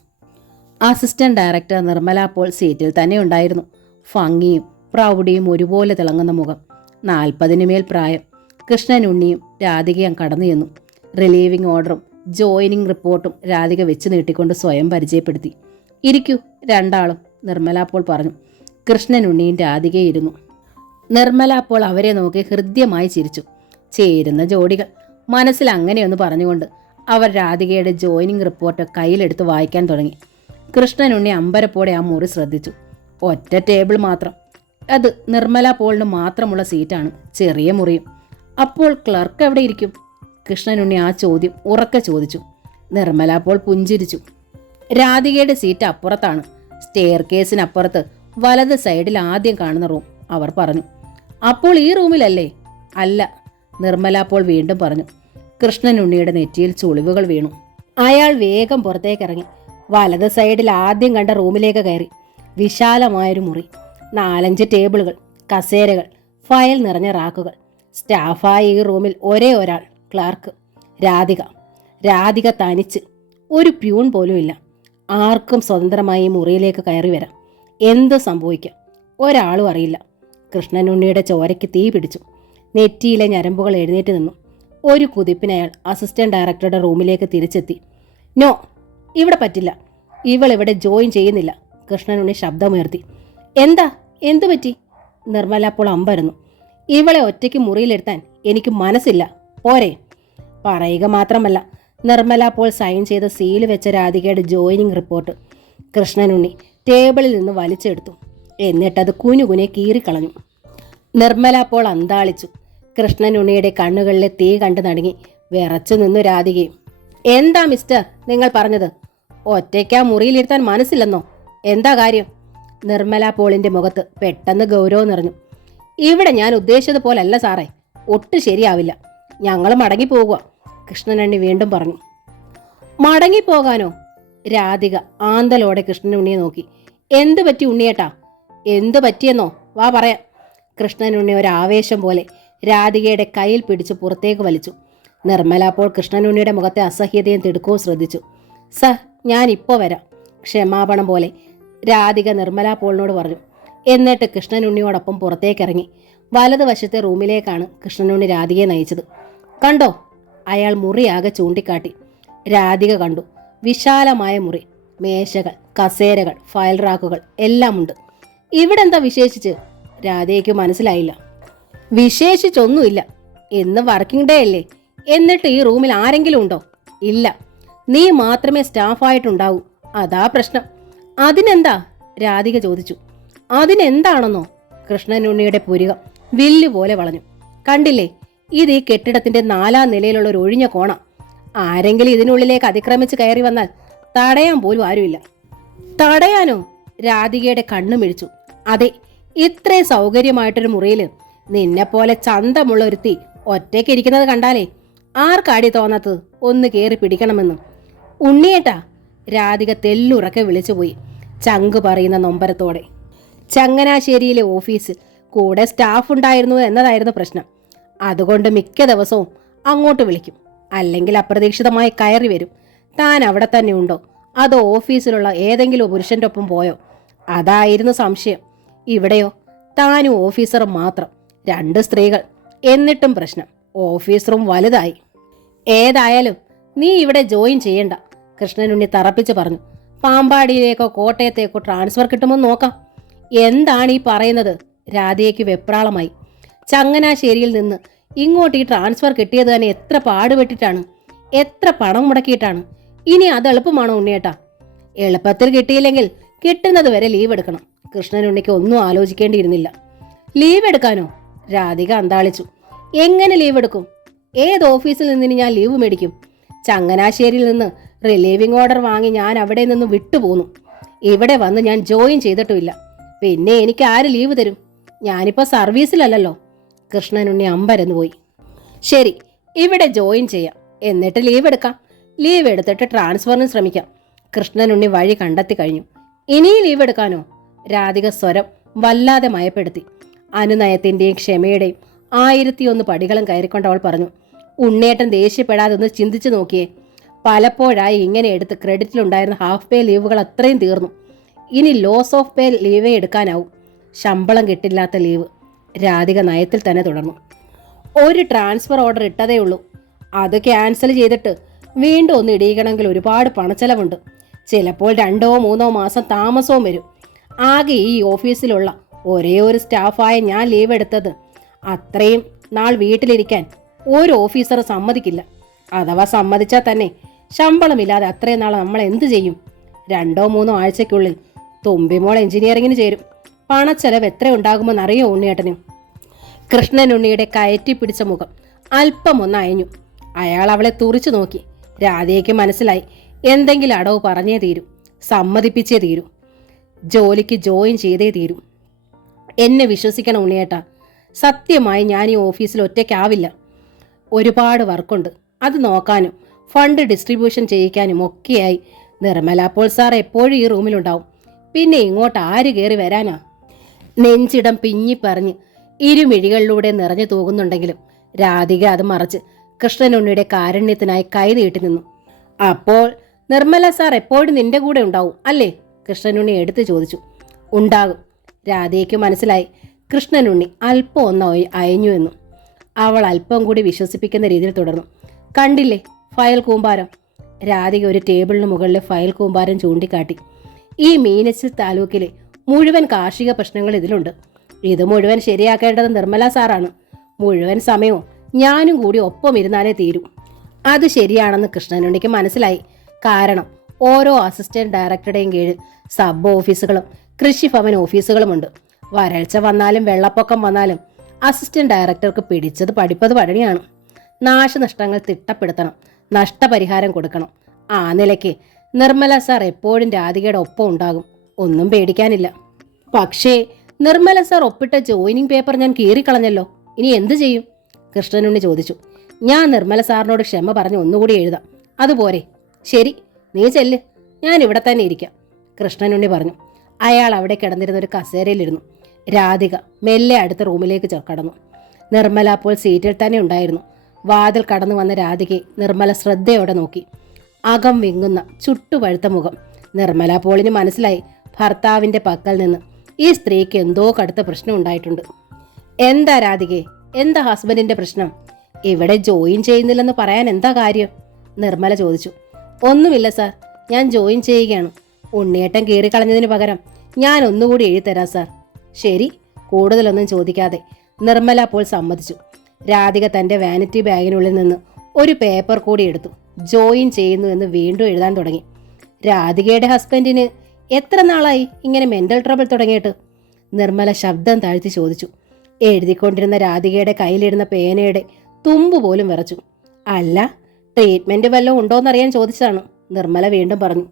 Assistant director Nirmala Paul സീറ്റിൽ തന്നെ ഉണ്ടായിരുന്നു. ഭംഗിയും പ്രൗഢിയും ഒരുപോലെ തിളങ്ങുന്ന മുഖം, 40 മേൽ പ്രായം. കൃഷ്ണനുണ്ണിയും രാധികയും കടന്നു ചെന്നു. റിലീവിംഗ് ഓർഡറും ജോയിനിങ് റിപ്പോർട്ടും രാധിക വെച്ച് നീട്ടിക്കൊണ്ട് സ്വയം പരിചയപ്പെടുത്തി. ഇരിക്കൂ രണ്ടാളും, നിർമ്മല പോൾ പറഞ്ഞു. കൃഷ്ണനുണ്ണിയും രാധികയും ഇരുന്നു. നിർമ്മല പോൾ അവരെ നോക്കി ഹൃദ്യമായി ചിരിച്ചു. ചേരുന്ന ജോഡികൾ. മനസ്സിൽ അങ്ങനെയൊന്ന് പറഞ്ഞുകൊണ്ട് അവർ രാധികയുടെ ജോയിനിങ് റിപ്പോർട്ട് കയ്യിലെടുത്ത് വായിക്കാൻ തുടങ്ങി. കൃഷ്ണനുണ്ണി അമ്പരപ്പോടെ ആ മുറി ശ്രദ്ധിച്ചു. ഒറ്റ ടേബിൾ മാത്രം. അത് നിർമ്മല പോളിന് മാത്രമുള്ള സീറ്റാണ്, ചെറിയ മുറിയും. അപ്പോൾ ക്ലർക്ക് എവിടെ ഇരിക്കും? കൃഷ്ണനുണ്ണി ആ ചോദ്യം ഉറക്കെ ചോദിച്ചു. നിർമ്മല പോൾ പുഞ്ചിരിച്ചു. രാധികയുടെ സീറ്റ് അപ്പുറത്താണ്, സ്റ്റെയർ കേസിനപ്പുറത്ത് വലത് സൈഡിൽ ആദ്യം കാണുന്ന റൂം, അവർ പറഞ്ഞു. അപ്പോൾ ഈ റൂമിലല്ലേ? അല്ല, നിർമ്മല പോൾ വീണ്ടും പറഞ്ഞു. കൃഷ്ണനുണ്ണിയുടെ നെറ്റിയിൽ ചുളിവുകൾ വീണു. അയാൾ വേഗം പുറത്തേക്കിറങ്ങി. വലത് സൈഡിൽ ആദ്യം കണ്ട റൂമിലേക്ക് കയറി. വിശാലമായൊരു മുറി, 4-5 ടേബിളുകൾ, കസേരകൾ, ഫയൽ നിറഞ്ഞ റാക്കുകൾ. സ്റ്റാഫായ ഈ റൂമിൽ ഒരേ ഒരാൾ, ക്ലാർക്ക്, രാധിക. രാധിക തനിച്ച്, ഒരു പ്യൂൺ പോലും ഇല്ല. ആർക്കും സ്വതന്ത്രമായി ഈ മുറിയിലേക്ക് കയറി വരാം, എന്ത് സംഭവിക്കാം, ഒരാളും അറിയില്ല. കൃഷ്ണനുണ്ണിയുടെ ചോരയ്ക്ക് തീ പിടിച്ചു. നെറ്റിയിലെ ഞരമ്പുകൾ എഴുന്നേറ്റ് നിന്നു. ഒരു കുതിപ്പിനയാൾ അസിസ്റ്റന്റ് ഡയറക്ടറുടെ റൂമിലേക്ക് തിരിച്ചെത്തി. നോ, ഇവിടെ പറ്റില്ല, ഇവളിവിടെ ജോയിൻ ചെയ്യുന്നില്ല, കൃഷ്ണനുണ്ണി ശബ്ദമുയർത്തി. എന്താ, എന്തു പറ്റി? നിർമ്മല അപ്പോൾ അമ്പരന്നു. ഇവളെ ഒറ്റയ്ക്ക് മുറിയിലെടുത്താൻ എനിക്ക് മനസ്സില്ല, പോരെ? പറയുക മാത്രമല്ല, നിർമ്മല പോൾ സൈൻ ചെയ്ത സീൽ വെച്ച രാധികയുടെ ജോയിനിങ് റിപ്പോർട്ട് കൃഷ്ണനുണ്ണി ടേബിളിൽ നിന്ന് വലിച്ചെടുത്തു. എന്നിട്ടത് കുനുകുനെ കീറിക്കളഞ്ഞു. നിർമ്മല പോൾ അന്താളിച്ചു. കൃഷ്ണനുണ്ണിയുടെ കണ്ണുകളിലെ തീ കണ്ടു നടുങ്ങി. വിറച്ചു നിന്നു രാധികയും. എന്താ മിസ്റ്റർ നിങ്ങൾ പറഞ്ഞത്? ഒറ്റയ്ക്കാ മുറിയിലിരുത്താൻ മനസ്സില്ലെന്നോ? എന്താ കാര്യം? നിർമ്മല പോളിന്റെ മുഖത്ത് പെട്ടെന്ന് ഗൗരവം നിറഞ്ഞു. ഇവിടെ ഞാൻ ഉദ്ദേശിച്ചതുപോലല്ല സാറേ, ഒട്ടും ശരിയാവില്ല. ഞങ്ങൾ മടങ്ങിപ്പോകുക, കൃഷ്ണനുണ്ണി വീണ്ടും പറഞ്ഞു. മടങ്ങിപ്പോകാനോ? രാധിക ആന്തലോടെ കൃഷ്ണനുണ്ണിയെ നോക്കി. എന്തു പറ്റി ഉണ്ണിയേട്ടാ? എന്തു പറ്റിയെന്നോ? വാ പറയാം. കൃഷ്ണനുണ്ണി ഒരാവേശം പോലെ രാധികയുടെ കയ്യിൽ പിടിച്ച് പുറത്തേക്ക് വലിച്ചു. നിർമ്മല അപ്പോൾ കൃഷ്ണനുണ്ണിയുടെ മുഖത്തെ അസഹ്യതയും തിടുക്കവും ശ്രദ്ധിച്ചു. സർ, ഞാൻ ഇപ്പോൾ വരാം, ക്ഷമാപണം പോലെ രാധിക നിർമ്മല പോളിനോട് പറഞ്ഞു. എന്നിട്ട് കൃഷ്ണനുണ്ണിയോടൊപ്പം പുറത്തേക്കിറങ്ങി. വലതുവശത്തെ റൂമിലേക്കാണ് കൃഷ്ണനുണ്ണി രാധികയെ നയിച്ചത്. കണ്ടോ? അയാൾ മുറിയാകെ ചൂണ്ടിക്കാട്ടി. രാധിക കണ്ടു. വിശാലമായ മുറി, മേശകൾ, കസേരകൾ, ഫയൽ റാക്കുകൾ എല്ലാം ഉണ്ട്. ഇവിടെ എന്താ വിശേഷിച്ച്? രാധയ്ക്ക് മനസ്സിലായില്ല. വിശേഷിച്ചൊന്നുമില്ല. ഇന്ന് വർക്കിംഗ് ഡേ അല്ലേ? എന്നിട്ട് ഈ റൂമിൽ ആരെങ്കിലും ഉണ്ടോ? ഇല്ല. നീ മാത്രമേ സ്റ്റാഫായിട്ടുണ്ടാവൂ. അതാ പ്രശ്നം. അതിനെന്താ? രാധിക ചോദിച്ചു. അതിനെന്താണെന്നോ? കൃഷ്ണനുണ്ണിയുടെ പുരികം വില്ലുപോലെ വളഞ്ഞു. കണ്ടില്ലേ, ഇത് ഈ കെട്ടിടത്തിന്റെ 4ാം നിലയിലുള്ള ഒരു ഒഴിഞ്ഞ കോണ. ആരെങ്കിലും ഇതിനുള്ളിലേക്ക് അതിക്രമിച്ച് കയറി വന്നാൽ തടയാൻ പോലും ആരുമില്ല. തടയാനോ? രാധികയുടെ കണ്ണു മിഴിച്ചു. അതെ, ഇത്രയും സൗകര്യമായിട്ടൊരു മുറിയിൽ നിന്നെപ്പോലെ ചന്തമുള്ള ഒരുത്തി ഒറ്റയ്ക്ക് ഇരിക്കുന്നത് കണ്ടാലേ ആർക്കാടി തോന്നാത്തത് ഒന്ന് കയറി പിടിക്കണമെന്ന്? ഉണ്ണിയേട്ടാ, രാധിക തെല്ലുറക്കെ വിളിച്ചുപോയി, ചങ്ക് പറയുന്ന നൊമ്പരത്തോടെ. ചങ്ങനാശ്ശേരിയിലെ ഓഫീസിൽ കൂടെ സ്റ്റാഫ് ഉണ്ടായിരുന്നു എന്നതായിരുന്നു പ്രശ്നം. അതുകൊണ്ട് മിക്ക ദിവസവും അങ്ങോട്ട് വിളിക്കും. അല്ലെങ്കിൽ അപ്രതീക്ഷിതമായി കയറി വരും. താൻ അവിടെ തന്നെ ഉണ്ടോ അതോ ഓഫീസിലുള്ള ഏതെങ്കിലും പുരുഷന്റെ ഒപ്പം പോയോ? അതായിരുന്നു സംശയം. ഇവിടെയോ താനും ഓഫീസറും മാത്രം, 2 സ്ത്രീകൾ. എന്നിട്ടും പ്രശ്നം. ഓഫീസ് റൂം വലുതായി. ഏതായാലും നീ ഇവിടെ ജോയിൻ ചെയ്യണ്ട, കൃഷ്ണനുണ്ണി തറപ്പിച്ച് പറഞ്ഞു. പാമ്പാടിയിലേക്കോ കോട്ടയത്തേക്കോ ട്രാൻസ്ഫർ കിട്ടുമെന്ന് നോക്കാം. എന്താണ് ഈ പറയുന്നത്? രാധയ്ക്ക് വെപ്രാളമായി. ചങ്ങനാശ്ശേരിയിൽ നിന്ന് ഇങ്ങോട്ട് ഈ ട്രാൻസ്ഫർ കിട്ടിയത് തന്നെ എത്ര പാടുപെട്ടിട്ടാണ്, എത്ര പണം മുടക്കിയിട്ടാണ്. ഇനി അത് എളുപ്പമാണോ ഉണ്ണിയേട്ടാ? എളുപ്പത്തിൽ കിട്ടിയില്ലെങ്കിൽ കിട്ടുന്നത് വരെ ലീവ് എടുക്കണം. കൃഷ്ണനുണ്ണിക്ക് ഒന്നും ആലോചിക്കേണ്ടിയിരുന്നില്ല. ലീവ് എടുക്കാനോ? രാധിക അന്താളിച്ചു. എങ്ങനെ ലീവ് എടുക്കും? ഏത് ഓഫീസിൽ നിന്നിന് ഞാൻ ലീവ് മേടിക്കും? ചങ്ങനാശ്ശേരിയിൽ നിന്ന് റിലീവിംഗ് ഓർഡർ വാങ്ങി ഞാൻ അവിടെ നിന്ന് വിട്ടുപോന്നു. ഇവിടെ വന്ന് ഞാൻ ജോയിൻ ചെയ്തിട്ടുമില്ല. പിന്നെ എനിക്ക് ആര് ലീവ് തരും? ഞാനിപ്പോൾ സർവീസിലല്ലല്ലോ. കൃഷ്ണനുണ്ണി അമ്പരന്ന് പോയി. ശരി, ഇവിടെ ജോയിൻ ചെയ്യാം, എന്നിട്ട് ലീവ് എടുക്കാം. ലീവ് എടുത്തിട്ട് ട്രാൻസ്ഫറിന് ശ്രമിക്കാം. കൃഷ്ണനുണ്ണി വഴി കണ്ടെത്തി കഴിഞ്ഞു. ഇനിയും ലീവ് എടുക്കാനോ? രാധിക സ്വരം വല്ലാതെ മയപ്പെടുത്തി. അനുനയത്തിന്റെയും ക്ഷമയുടെയും 1001 പടികളും കയറിക്കൊണ്ട് അവൾ പറഞ്ഞു. ഉണ്ണേട്ടൻ ദേഷ്യപ്പെടാതെ ഒന്ന് ചിന്തിച്ചു നോക്കിയേ. പലപ്പോഴായി ഇങ്ങനെ എടുത്ത് ക്രെഡിറ്റിലുണ്ടായിരുന്ന ഹാഫ് പേ ലീവുകൾ അത്രയും തീർന്നു. ഇനി ലോസ് ഓഫ് പേ ലീവേ എടുക്കാനാവും. ശമ്പളം കിട്ടില്ലാത്ത ലീവ്. രാധിക നയത്തിൽ തന്നെ തുടർന്നു. ഒരു ട്രാൻസ്ഫർ ഓർഡർ ഇട്ടതേ ഉള്ളൂ. അത് ക്യാൻസൽ ചെയ്തിട്ട് വീണ്ടും ഒന്ന് ഇടിയിക്കണമെങ്കിൽ ഒരുപാട് പണച്ചെലവുണ്ട്. ചിലപ്പോൾ 2-3 മാസം താമസവും വരും. ആകെ ഈ ഓഫീസിലുള്ള ഒരേ ഒരു സ്റ്റാഫായ ഞാൻ ലീവ് എടുത്തത്. അത്രയും നാൾ വീട്ടിലിരിക്കാൻ ഒരു ഓഫീസർ സമ്മതിക്കില്ല. അഥവാ സമ്മതിച്ചാൽ തന്നെ ശമ്പളമില്ലാതെ അത്രയും നാൾ നമ്മൾ എന്ത് ചെയ്യും? 2-3 ആഴ്ചയ്ക്കുള്ളിൽ തുമ്പിമോൾ എഞ്ചിനീയറിങ്ങിന് ചേരും. പണച്ചെലവ് എത്ര ഉണ്ടാകുമെന്ന് അറിയോ ഉണ്ണിയേട്ടന്? കൃഷ്ണനുണ്ണിയുടെ കയറ്റി പിടിച്ച മുഖം അല്പം ഒന്ന് അയഞ്ഞു. അയാൾ അവളെ തുറിച്ചു നോക്കി. രാധയ്ക്ക് മനസ്സിലായി, എന്തെങ്കിലും അടവ് പറഞ്ഞേ തീരൂ, സമ്മതിപ്പിച്ചേ തീരൂ, ജോലിക്ക് ജോയിൻ ചെയ്തേ തീരൂ. എന്നെ വിശ്വസിക്കണം ഉണ്ണിയേട്ടാ, സത്യമായി ഞാൻ ഈ ഓഫീസിൽ ഒറ്റയ്ക്കാവില്ല. ഒരുപാട് വർക്കുണ്ട്. അത് നോക്കാനും ഫണ്ട് ഡിസ്ട്രിബ്യൂഷൻ ചെയ്യിക്കാനും ഒക്കെയായി നിർമ്മല പോൾ സാർ എപ്പോഴും ഈ റൂമിലുണ്ടാവും. പിന്നെ ഇങ്ങോട്ട് ആര് കയറി വരാനാ? നെഞ്ചിടം പിഞ്ഞിപ്പറഞ്ഞ് ഇരുമിഴികളിലൂടെ നിറഞ്ഞു തൂകുന്നുണ്ടെങ്കിലും രാധിക അത് മറച്ച് കൃഷ്ണനുണ്ണിയുടെ കാരുണ്യത്തിനായി കൈ നീട്ടി നിന്നു. അപ്പോൾ നിർമ്മല സാർ എപ്പോഴും നിന്റെ കൂടെ ഉണ്ടാവും അല്ലേ? കൃഷ്ണനുണ്ണി എടുത്തു ചോദിച്ചു. ഉണ്ടാകും. രാധയ്ക്ക് മനസ്സിലായി കൃഷ്ണനുണ്ണി അല്പം ഒന്ന് അയഞ്ഞു എന്നു. അവൾ അല്പം കൂടി വിശ്വസിപ്പിക്കുന്ന രീതിയിൽ തുടർന്നു. കണ്ടില്ലേ ഫയൽ കൂമ്പാരം? രാധിക ഒരു ടേബിളിന് മുകളിലെ ഫയൽ കൂമ്പാരം ചൂണ്ടിക്കാട്ടി. ഈ മീനച്ചിൽ താലൂക്കിലെ മുഴുവൻ കാർഷിക പ്രശ്നങ്ങൾ ഇതിലുണ്ട്. ഇത് മുഴുവൻ ശരിയാക്കേണ്ടത് നിർമ്മല സാറാണ്. മുഴുവൻ സമയവും ഞാനും കൂടി ഒപ്പം ഇരുന്നാലേ തീരൂ. അത് ശരിയാണെന്ന് കൃഷ്ണനുണ്ണിക്ക് മനസ്സിലായി. കാരണം ഓരോ അസിസ്റ്റന്റ് ഡയറക്ടറുടെയും കീഴിൽ സബ് ഓഫീസുകളും കൃഷിഭവൻ ഓഫീസുകളുമുണ്ട്. വരൾച്ച വന്നാലും വെള്ളപ്പൊക്കം വന്നാലും അസിസ്റ്റന്റ് ഡയറക്ടർക്ക് പിടിച്ചത് പഠിപ്പത് പഴണിയാണ്. നാശനഷ്ടങ്ങൾ തിട്ടപ്പെടുത്തണം, നഷ്ടപരിഹാരം കൊടുക്കണം. ആ നിലയ്ക്ക് നിർമ്മല സാർ എപ്പോഴും രാധികയുടെ ഒപ്പം ഉണ്ടാകും. ഒന്നും പേടിക്കാനില്ല. പക്ഷേ നിർമ്മല സാർ ഒപ്പിട്ട ജോയിനിങ് പേപ്പർ ഞാൻ കീറിക്കളഞ്ഞല്ലോ. ഇനി എന്തു ചെയ്യും? കൃഷ്ണനുണ്ണി ചോദിച്ചു. ഞാൻ നിർമ്മല സാറിനോട് ക്ഷമ പറഞ്ഞ് ഒന്നുകൂടി എഴുതാം. അതുപോരെ? ശരി, നീ ചെല്ല്, ഞാൻ ഇവിടെ തന്നെ ഇരിക്കാം, കൃഷ്ണനുണ്ണി പറഞ്ഞു. അയാൾ അവിടെ കിടന്നിരുന്ന ഒരു കസേരയിലിരുന്നു. രാധിക മെല്ലെ അടുത്ത റൂമിലേക്ക് കടന്നു. നിർമ്മല അപ്പോൾ സീറ്റിൽ തന്നെ ഉണ്ടായിരുന്നു. വാതിൽ കടന്നു വന്ന രാധികയെ നിർമ്മല ശ്രദ്ധയോടെ നോക്കി. അകം വിങ്ങുന്ന ചുട്ടുപഴുത്ത മുഖം. നിർമ്മല പോളിന് മനസ്സിലായി, ഭർത്താവിന്റെ പക്കൽ നിന്ന് ഈ സ്ത്രീക്ക് എന്തോ കടുത്ത പ്രശ്നം ഉണ്ടായിട്ടുണ്ട്. എന്താ രാധികേ, എന്താ ഹസ്ബൻഡിന്റെ പ്രശ്നം? ഇവിടെ ജോയിൻ ചെയ്യുന്നില്ലെന്ന് പറയാൻ എന്താ കാര്യം? നിർമ്മല ചോദിച്ചു. ഒന്നുമില്ല സാർ, ഞാൻ ജോയിൻ ചെയ്യുകയാണ്. ഉണ്ണിയേട്ടൻ കീറിക്കളഞ്ഞതിന് പകരം ഞാൻ ഒന്നുകൂടി എഴുതിത്തരാം സാർ. ശരി, കൂടുതലൊന്നും ചോദിക്കാതെ നിർമ്മല അപ്പോൾ സമ്മതിച്ചു. രാധിക തന്റെ വാനിറ്റി ബാഗിനുള്ളിൽ നിന്ന് ഒരു പേപ്പർ കൂടി എടുത്തു. ജോയിൻ ചെയ്യുന്നു എന്ന് വീണ്ടും എഴുതാൻ തുടങ്ങി. രാധികയുടെ ഹസ്ബൻഡിന് എത്ര നാളായി ഇങ്ങനെ മെന്റൽ ട്രബിൾ തുടങ്ങിയിട്ട്? നിർമ്മല ശബ്ദം താഴ്ത്തി ചോദിച്ചു. എഴുതിക്കൊണ്ടിരുന്ന രാധികയുടെ കയ്യിലിരുന്ന പേനയുടെ തുമ്പ് പോലും വിറച്ചു. അല്ല, ട്രീറ്റ്മെന്റ് വല്ലതും ഉണ്ടോയെന്നറിയാൻ ചോദിച്ചതാണ്, നിർമ്മല വീണ്ടും പറഞ്ഞു.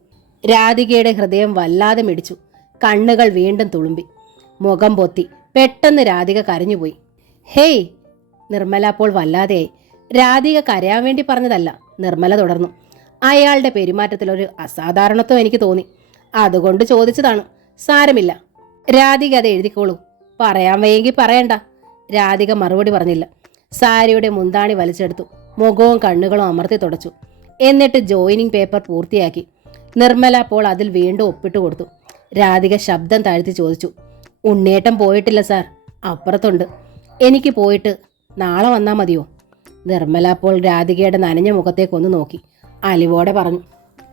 രാധികയുടെ ഹൃദയം വല്ലാതെ മിടിച്ചു. കണ്ണുകൾ വീണ്ടും തുളുമ്പി. മുഖം പൊത്തി പെട്ടെന്ന് രാധിക കരഞ്ഞുപോയി. ഹേയ്! നിർമ്മല അപ്പോൾ വല്ലാതെയായി. രാധിക കരയാൻ വേണ്ടി പറഞ്ഞതല്ല, നിർമ്മല തുടർന്നു. അയാളുടെ പെരുമാറ്റത്തിലൊരു അസാധാരണത്വം എനിക്ക് തോന്നി, അതുകൊണ്ട് ചോദിച്ചതാണ്. സാരമില്ല, രാധിക അത് എഴുതിക്കോളൂ. പറയാൻ വയ്യെങ്കിൽ പറയണ്ട. രാധിക മറുപടി പറഞ്ഞില്ല. സാരിയുടെ മുന്താണി വലിച്ചെടുത്തു. മുഖവും കണ്ണുകളും അമർത്തി തുടച്ചു. എന്നിട്ട് ജോയിനിങ് പേപ്പർ പൂർത്തിയാക്കി. നിർമ്മല അപ്പോൾ അതിൽ വീണ്ടും ഒപ്പിട്ട് കൊടുത്തു. രാധിക ശബ്ദം താഴ്ത്തി ചോദിച്ചു. ഉണ്ണിയേട്ടൻ പോയിട്ടില്ല സാർ, അപ്പുറത്തുണ്ട്. എനിക്ക് പോയിട്ട് നാളെ വന്നാൽ മതിയോ? നിർമ്മല അപ്പോൾ രാധികയുടെ നനഞ്ഞ മുഖത്തേക്കൊന്ന് നോക്കി അലിവോടെ പറഞ്ഞു.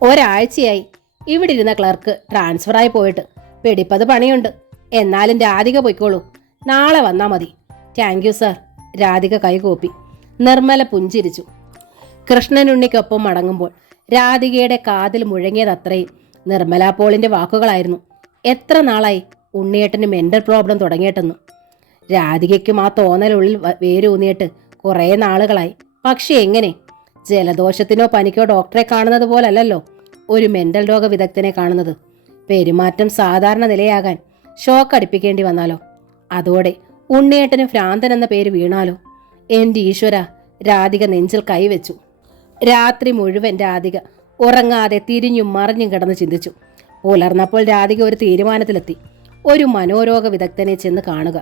ഒരാഴ്ചയായി ഇവിടെ ഇരുന്ന ക്ലർക്ക് ട്രാൻസ്ഫറായി പോയിട്ട്. പിടിപ്പത് പണിയുണ്ട്. എന്നാലും രാധിക പൊയ്ക്കോളൂ, നാളെ വന്നാൽ മതി. Thank you sir. രാധിക കൈകൂപ്പി. നിർമ്മല പുഞ്ചിരിച്ചു. കൃഷ്ണനുണ്ണിക്കൊപ്പം മടങ്ങുമ്പോൾ രാധികയുടെ കാതിൽ മുഴങ്ങിയതത്രയും നിർമ്മല പോളിന്റെ വാക്കുകളായിരുന്നു. എത്ര നാളായി ഉണ്ണിയേട്ടന് മെന്റൽ പ്രോബ്ലം തുടങ്ങിയിട്ടെന്ന്. രാധികയ്ക്കും ആ തോന്നലുള്ളിൽ വേരൂന്നിയിട്ട് കുറേ നാളുകളായി. പക്ഷെ എങ്ങനെ? ജലദോഷത്തിനോ പനിക്കോ ഡോക്ടറെ കാണുന്നത് പോലല്ലല്ലോ ഒരു മെന്റൽ രോഗ വിദഗ്ധനെ കാണുന്നത്. പെരുമാറ്റം സാധാരണ നിലയാകാൻ ഷോക്ക് അടിപ്പിക്കേണ്ടി വന്നാലോ? അതോടെ ഉണ്ണിയേട്ടന് ഭ്രാന്തൻ എന്ന പേര് വീണാലോ? എൻ്റെ ഈശ്വര! രാധിക നെഞ്ചിൽ കൈവച്ചു. രാത്രി മുഴുവൻ രാധിക ഉറങ്ങാതെ തിരിഞ്ഞും മറിഞ്ഞും കിടന്ന് ചിന്തിച്ചു. പുലർന്നപ്പോൾ രാധിക ഒരു തീരുമാനത്തിലെത്തി. ഒരു മനോരോഗ വിദഗ്ധനെ ചെന്ന് കാണുക.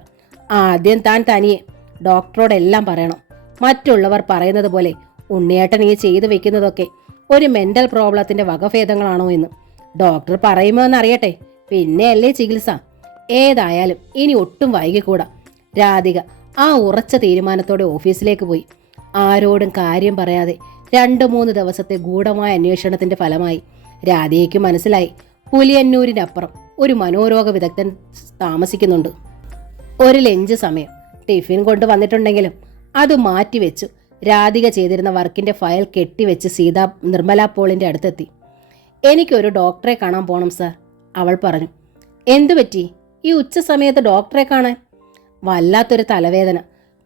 ആദ്യം താൻ തനിയെ ഡോക്ടറോടെല്ലാം പറയണം. മറ്റുള്ളവർ പറയുന്നത് പോലെ ഉണ്ണിയേട്ടൻ ഈ ചെയ്തു വെക്കുന്നതൊക്കെ ഒരു മെന്റൽ പ്രോബ്ലത്തിന്റെ വകഭേദങ്ങളാണോ എന്ന് ഡോക്ടർ പറയുമോ എന്നറിയട്ടെ, പിന്നെയല്ലേ ചികിത്സ. ഏതായാലും ഇനി ഒട്ടും വൈകിക്കൂടാ. രാധിക ആ ഉറച്ച തീരുമാനത്തോടെ ഓഫീസിലേക്ക് പോയി. ആരോടും കാര്യം പറയാതെ 2-3 ദിവസത്തെ ഗൂഢമായ അന്വേഷണത്തിന്റെ ഫലമായി രാധികയ്ക്ക് മനസ്സിലായി പുലിയന്നൂരിനപ്പുറം ഒരു മനോരോഗ വിദഗ്ധൻ താമസിക്കുന്നുണ്ട്. ഒരു ലഞ്ച് സമയം ടിഫിൻ കൊണ്ട് വന്നിട്ടുണ്ടെങ്കിലും അത് മാറ്റിവെച്ചു രാധിക ചെയ്തിരുന്ന വർക്കിന്റെ ഫയൽ കെട്ടിവെച്ച് സീത നിർമ്മല പോളിന്റെ അടുത്തെത്തി. എനിക്കൊരു ഡോക്ടറെ കാണാൻ പോണം സാർ, അവൾ പറഞ്ഞു. എന്തു പറ്റി ഈ ഉച്ച സമയത്ത് ഡോക്ടറെ കാണാൻ? വല്ലാത്തൊരു തലവേദന,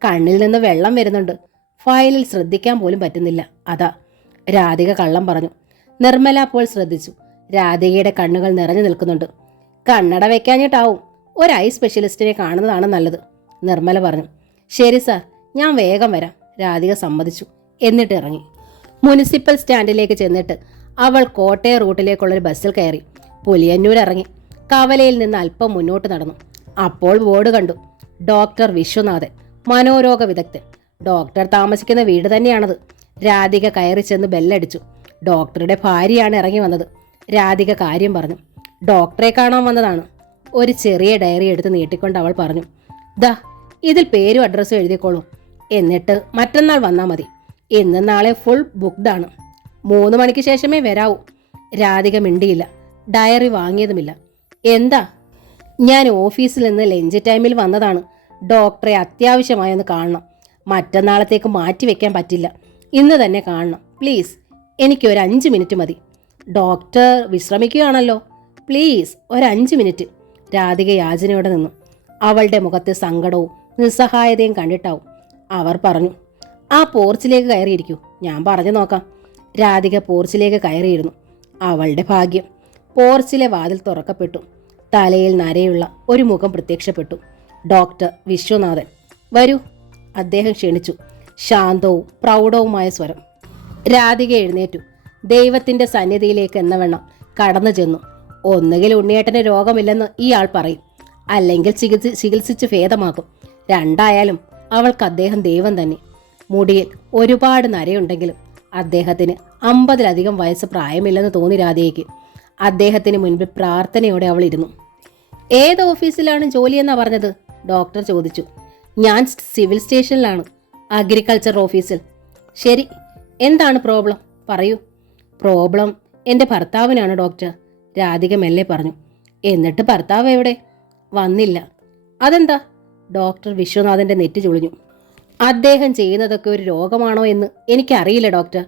കണ്ണിൽ നിന്ന് വെള്ളം വരുന്നുണ്ട്, ഫയലിൽ ശ്രദ്ധിക്കാൻ പോലും പറ്റുന്നില്ല, അതാ, രാധിക കള്ളം പറഞ്ഞു. നിർമ്മല അപ്പോൾ ശ്രദ്ധിച്ചു. രാധികയുടെ കണ്ണുകൾ നിറഞ്ഞു നിൽക്കുന്നുണ്ട്. കണ്ണട വെക്കാഞ്ഞിട്ടാവും, ഒരു ഐ സ്പെഷ്യലിസ്റ്റിനെ കാണുന്നതാണ് നല്ലത്, നിർമ്മല പറഞ്ഞു. ശരി സാർ, ഞാൻ വേഗം വരാം, രാധിക സമ്മതിച്ചു. എന്നിട്ട് ഇറങ്ങി. മുനിസിപ്പൽ സ്റ്റാൻഡിലേക്ക് ചെന്നിട്ട് അവൾ കോട്ടയം റൂട്ടിലേക്കുള്ളൊരു ബസ്സിൽ കയറി. പുലിയന്നൂർ ഇറങ്ങി കവലയിൽ നിന്ന് അല്പം മുന്നോട്ട് നടന്നു. അപ്പോൾ ബോർഡ് കണ്ടു. ഡോക്ടർ വിശ്വനാഥൻ, മനോരോഗ വിദഗ്ധൻ. ഡോക്ടർ താമസിക്കുന്ന വീട് തന്നെയാണത്. രാധിക കയറി ചെന്ന് ബെല്ലടിച്ചു. ഡോക്ടറുടെ ഭാര്യയാണ് ഇറങ്ങി വന്നത്. രാധിക കാര്യം പറഞ്ഞു. ഡോക്ടറെ കാണാൻ വന്നതാണ്. ഒരു ചെറിയ ഡയറി എടുത്ത് നീട്ടിക്കൊണ്ട് അവൾ പറഞ്ഞു. ദാ, ഇതിൽ പേരും അഡ്രസ്സും എഴുതിക്കോളൂ. എന്നിട്ട് മറ്റന്നാൾ വന്നാൽ മതി. ഇന്നും നാളെ ഫുൾ ബുക്ക്ഡാണ്. 3 മണിക്ക് ശേഷമേ വരാവൂ. രാധിക മിണ്ടിയില്ല. ഡയറി വാങ്ങിയതുമില്ല. എന്താ? ഞാൻ ഓഫീസിൽ നിന്ന് ലഞ്ച് ടൈമിൽ വന്നതാണ്. ഡോക്ടറെ അത്യാവശ്യമായൊന്ന് കാണണം. മറ്റന്നാളത്തേക്ക് മാറ്റിവെക്കാൻ പറ്റില്ല. ഇന്ന് തന്നെ കാണണം പ്ലീസ്. എനിക്ക് ഒരു 5 മിനിറ്റ് മതി. ഡോക്ടർ വിശ്രമിക്കുകയാണല്ലോ. പ്ലീസ് ഒരു 5 മിനിറ്റ്. രാധിക യാചനയോടെ നിന്നു. അവളുടെ മുഖത്ത് സങ്കടവും നിസ്സഹായതയും കണ്ടിട്ടാവും. അവർ പറഞ്ഞു. ആ പോർച്ചിലേക്ക് കയറിയിരിക്കൂ, ഞാൻ പറഞ്ഞു നോക്കാം. രാധിക പോർച്ചിലേക്ക് കയറിയിരുന്നു. അവളുടെ ഭാഗ്യം. പോർച്ചിലെ വാതിൽ തുറക്കപ്പെട്ടു. തലയിൽ നരയുള്ള ഒരു മുഖം പ്രത്യക്ഷപ്പെട്ടു. ഡോക്ടർ വിശ്വനാഥൻ. വരൂ, അദ്ദേഹം ക്ഷണിച്ചു. ശാന്തവും പ്രൗഢവുമായ സ്വരം. രാധിക എഴുന്നേറ്റു. ദൈവത്തിന്റെ സന്നിധിയിലേക്ക് എന്നവണ്ണം കടന്നു ചെന്നു. ഒന്നുകിൽ ഉണ്ണിയേട്ടന് രോഗമില്ലെന്ന് ഇയാൾ പറയും, അല്ലെങ്കിൽ ചികിത്സിച്ച് ഭേദമാക്കും. രണ്ടായാലും അവൾക്ക് അദ്ദേഹം ദൈവം തന്നെ. മുടിയിൽ ഒരുപാട് നരയുണ്ടെങ്കിലും അദ്ദേഹത്തിന് 50-ലധികം വയസ്സ് പ്രായമില്ലെന്ന് തോന്നി രാധികയ്ക്ക്. അദ്ദേഹത്തിന് മുൻപിൽ പ്രാർത്ഥനയോടെ അവൾ ഇരുന്നു. ഏത് ഓഫീസിലാണ് ജോലിയെന്നാ പറഞ്ഞത്? ഡോക്ടർ ചോദിച്ചു. ഞാൻ സിവിൽ സ്റ്റേഷനിലാണ്, അഗ്രികൾച്ചർ ഓഫീസിൽ. ശരി, എന്താണ് പ്രോബ്ലം? പറയൂ. പ്രോബ്ലം എൻ്റെ ഭർത്താവിനാണ് ഡോക്ടർ. രാധിക മെല്ലെ പറഞ്ഞു. എന്നിട്ട് ഭർത്താവ് എവിടെ? വന്നില്ല. അതെന്താ? ഡോക്ടർ വിശ്വനാഥന്റെ നെറ്റി ചുളിഞ്ഞു. അദ്ദേഹം ചെയ്യുന്നതൊക്കെ ഒരു രോഗമാണോ എന്ന് എനിക്കറിയില്ല ഡോക്ടർ.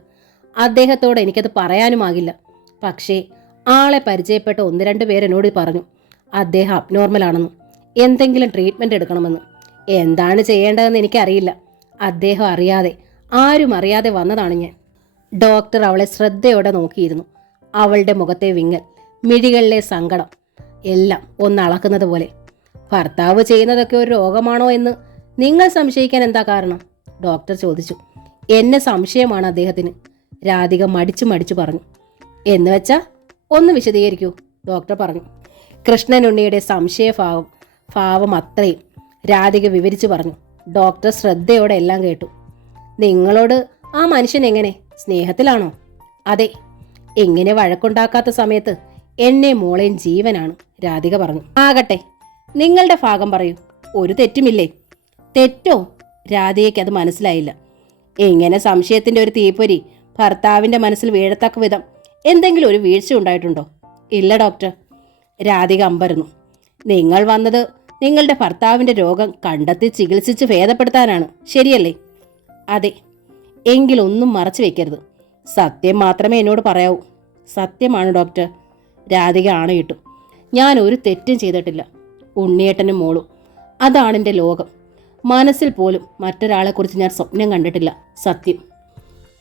അദ്ദേഹത്തോട് എനിക്കത് പറയാനുമാകില്ല. പക്ഷേ ആളെ പരിചയപ്പെട്ട 1-2 പേരെന്നോട് പറഞ്ഞു അദ്ദേഹം അബ്നോർമലാണെന്ന്, എന്തെങ്കിലും ട്രീറ്റ്മെൻറ്റ് എടുക്കണമെന്ന്. എന്താണ് ചെയ്യേണ്ടതെന്ന് എനിക്കറിയില്ല. അദ്ദേഹം അറിയാതെ, ആരും അറിയാതെ വന്നതാണ് ഞാൻ. ഡോക്ടർ അവളെ ശ്രദ്ധയോടെ നോക്കിയിരുന്നു. അവളുടെ മുഖത്തെ വിങ്ങൽ, മിഴികളിലെ സങ്കടം എല്ലാം ഒന്നളക്കുന്നത് പോലെ. ഭർത്താവ് ചെയ്യുന്നതൊക്കെ ഒരു രോഗമാണോ എന്ന് നിങ്ങൾ സംശയിക്കാൻ എന്താ കാരണം? ഡോക്ടർ ചോദിച്ചു. എന്നെ സംശയമാണ് അദ്ദേഹത്തിന്, രാധിക മടിച്ചു പറഞ്ഞു. എന്ന് വെച്ചാ ഒന്ന് വിശദീകരിക്കൂ, ഡോക്ടർ പറഞ്ഞു. കൃഷ്ണനുണ്ണിയുടെ ഭാവം അത്രയും രാധിക വിവരിച്ചു പറഞ്ഞു. ഡോക്ടർ ശ്രദ്ധയോടെ എല്ലാം കേട്ടു. നിങ്ങളോട് ആ മനുഷ്യൻ എങ്ങനെ? സ്നേഹത്തിലാണോ? അതെ, എങ്ങനെ വഴക്കുണ്ടാക്കാത്ത സമയത്ത് എന്നെ മോളെയും ജീവനാണ്, രാധിക പറഞ്ഞു. ആകട്ടെ, നിങ്ങളുടെ ഭാഗം പറയൂ. ഒരു തെറ്റുമില്ലേ? തെറ്റോ? രാധികയ്ക്ക് അത് മനസ്സിലായില്ല. എങ്ങനെ സംശയത്തിന്റെ ഒരു തീപ്പൊരി ഭർത്താവിന്റെ മനസ്സിൽ വീഴത്തക്ക വിധം എന്തെങ്കിലും ഒരു വീഴ്ച ഉണ്ടായിട്ടുണ്ടോ? ഇല്ല ഡോക്ടർ, രാധിക അമ്പരന്നു. നിങ്ങൾ വന്നത് നിങ്ങളുടെ ഭർത്താവിന്റെ രോഗം കണ്ടെത്തി ചികിത്സിച്ച് ഭേദപ്പെടുത്താനാണ്, ശരിയല്ലേ? അതെ. എങ്കിലൊന്നും മറച്ചു വെക്കരുത്. സത്യം മാത്രമേ എന്നോട് പറയാവൂ. സത്യമാണ് ഡോക്ടർ, രാധിക ആണയിട്ടു. ഞാൻ ഒരു തെറ്റും ചെയ്തിട്ടില്ല. ഉണ്ണിയേട്ടനും മോളും, അതാണെൻ്റെ ലോകം. മനസ്സിൽ പോലും മറ്റൊരാളെക്കുറിച്ച് ഞാൻ സ്വപ്നം കണ്ടിട്ടില്ല. സത്യം.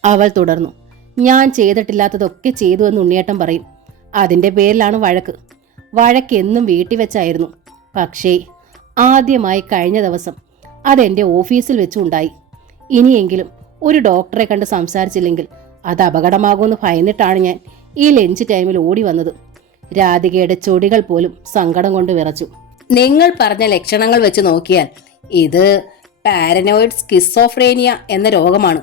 അവൾ തുടർന്നു. ഞാൻ ചെയ്തിട്ടില്ലാത്തതൊക്കെ ചെയ്തു എന്ന് ഉണ്ണിയേട്ടൻ പറയും. അതിൻ്റെ പേരിലാണ് വഴക്ക് എന്നും വീട്ടിൽ വെച്ചായിരുന്നു. പക്ഷേ ആദ്യമായി കഴിഞ്ഞ ദിവസം അതെൻ്റെ ഓഫീസിൽ വെച്ചുണ്ടായി. ഇനിയെങ്കിലും ഒരു ഡോക്ടറെ കണ്ട് സംസാരിച്ചില്ലെങ്കിൽ അത് അപകടമാകുമെന്ന് ഭയന്നിട്ടാണ് ഞാൻ ഈ ലഞ്ച് ടൈമിൽ ഓടി വന്നത്. രാധികയുടെ ചൊടികൾ പോലും സങ്കടം കൊണ്ട് വിറച്ചു. നിങ്ങൾ പറഞ്ഞ ലക്ഷണങ്ങൾ വെച്ച് നോക്കിയാൽ ഇത് പാരനോയിഡ് സ്കിസോഫ്രേനിയ എന്ന രോഗമാണ്.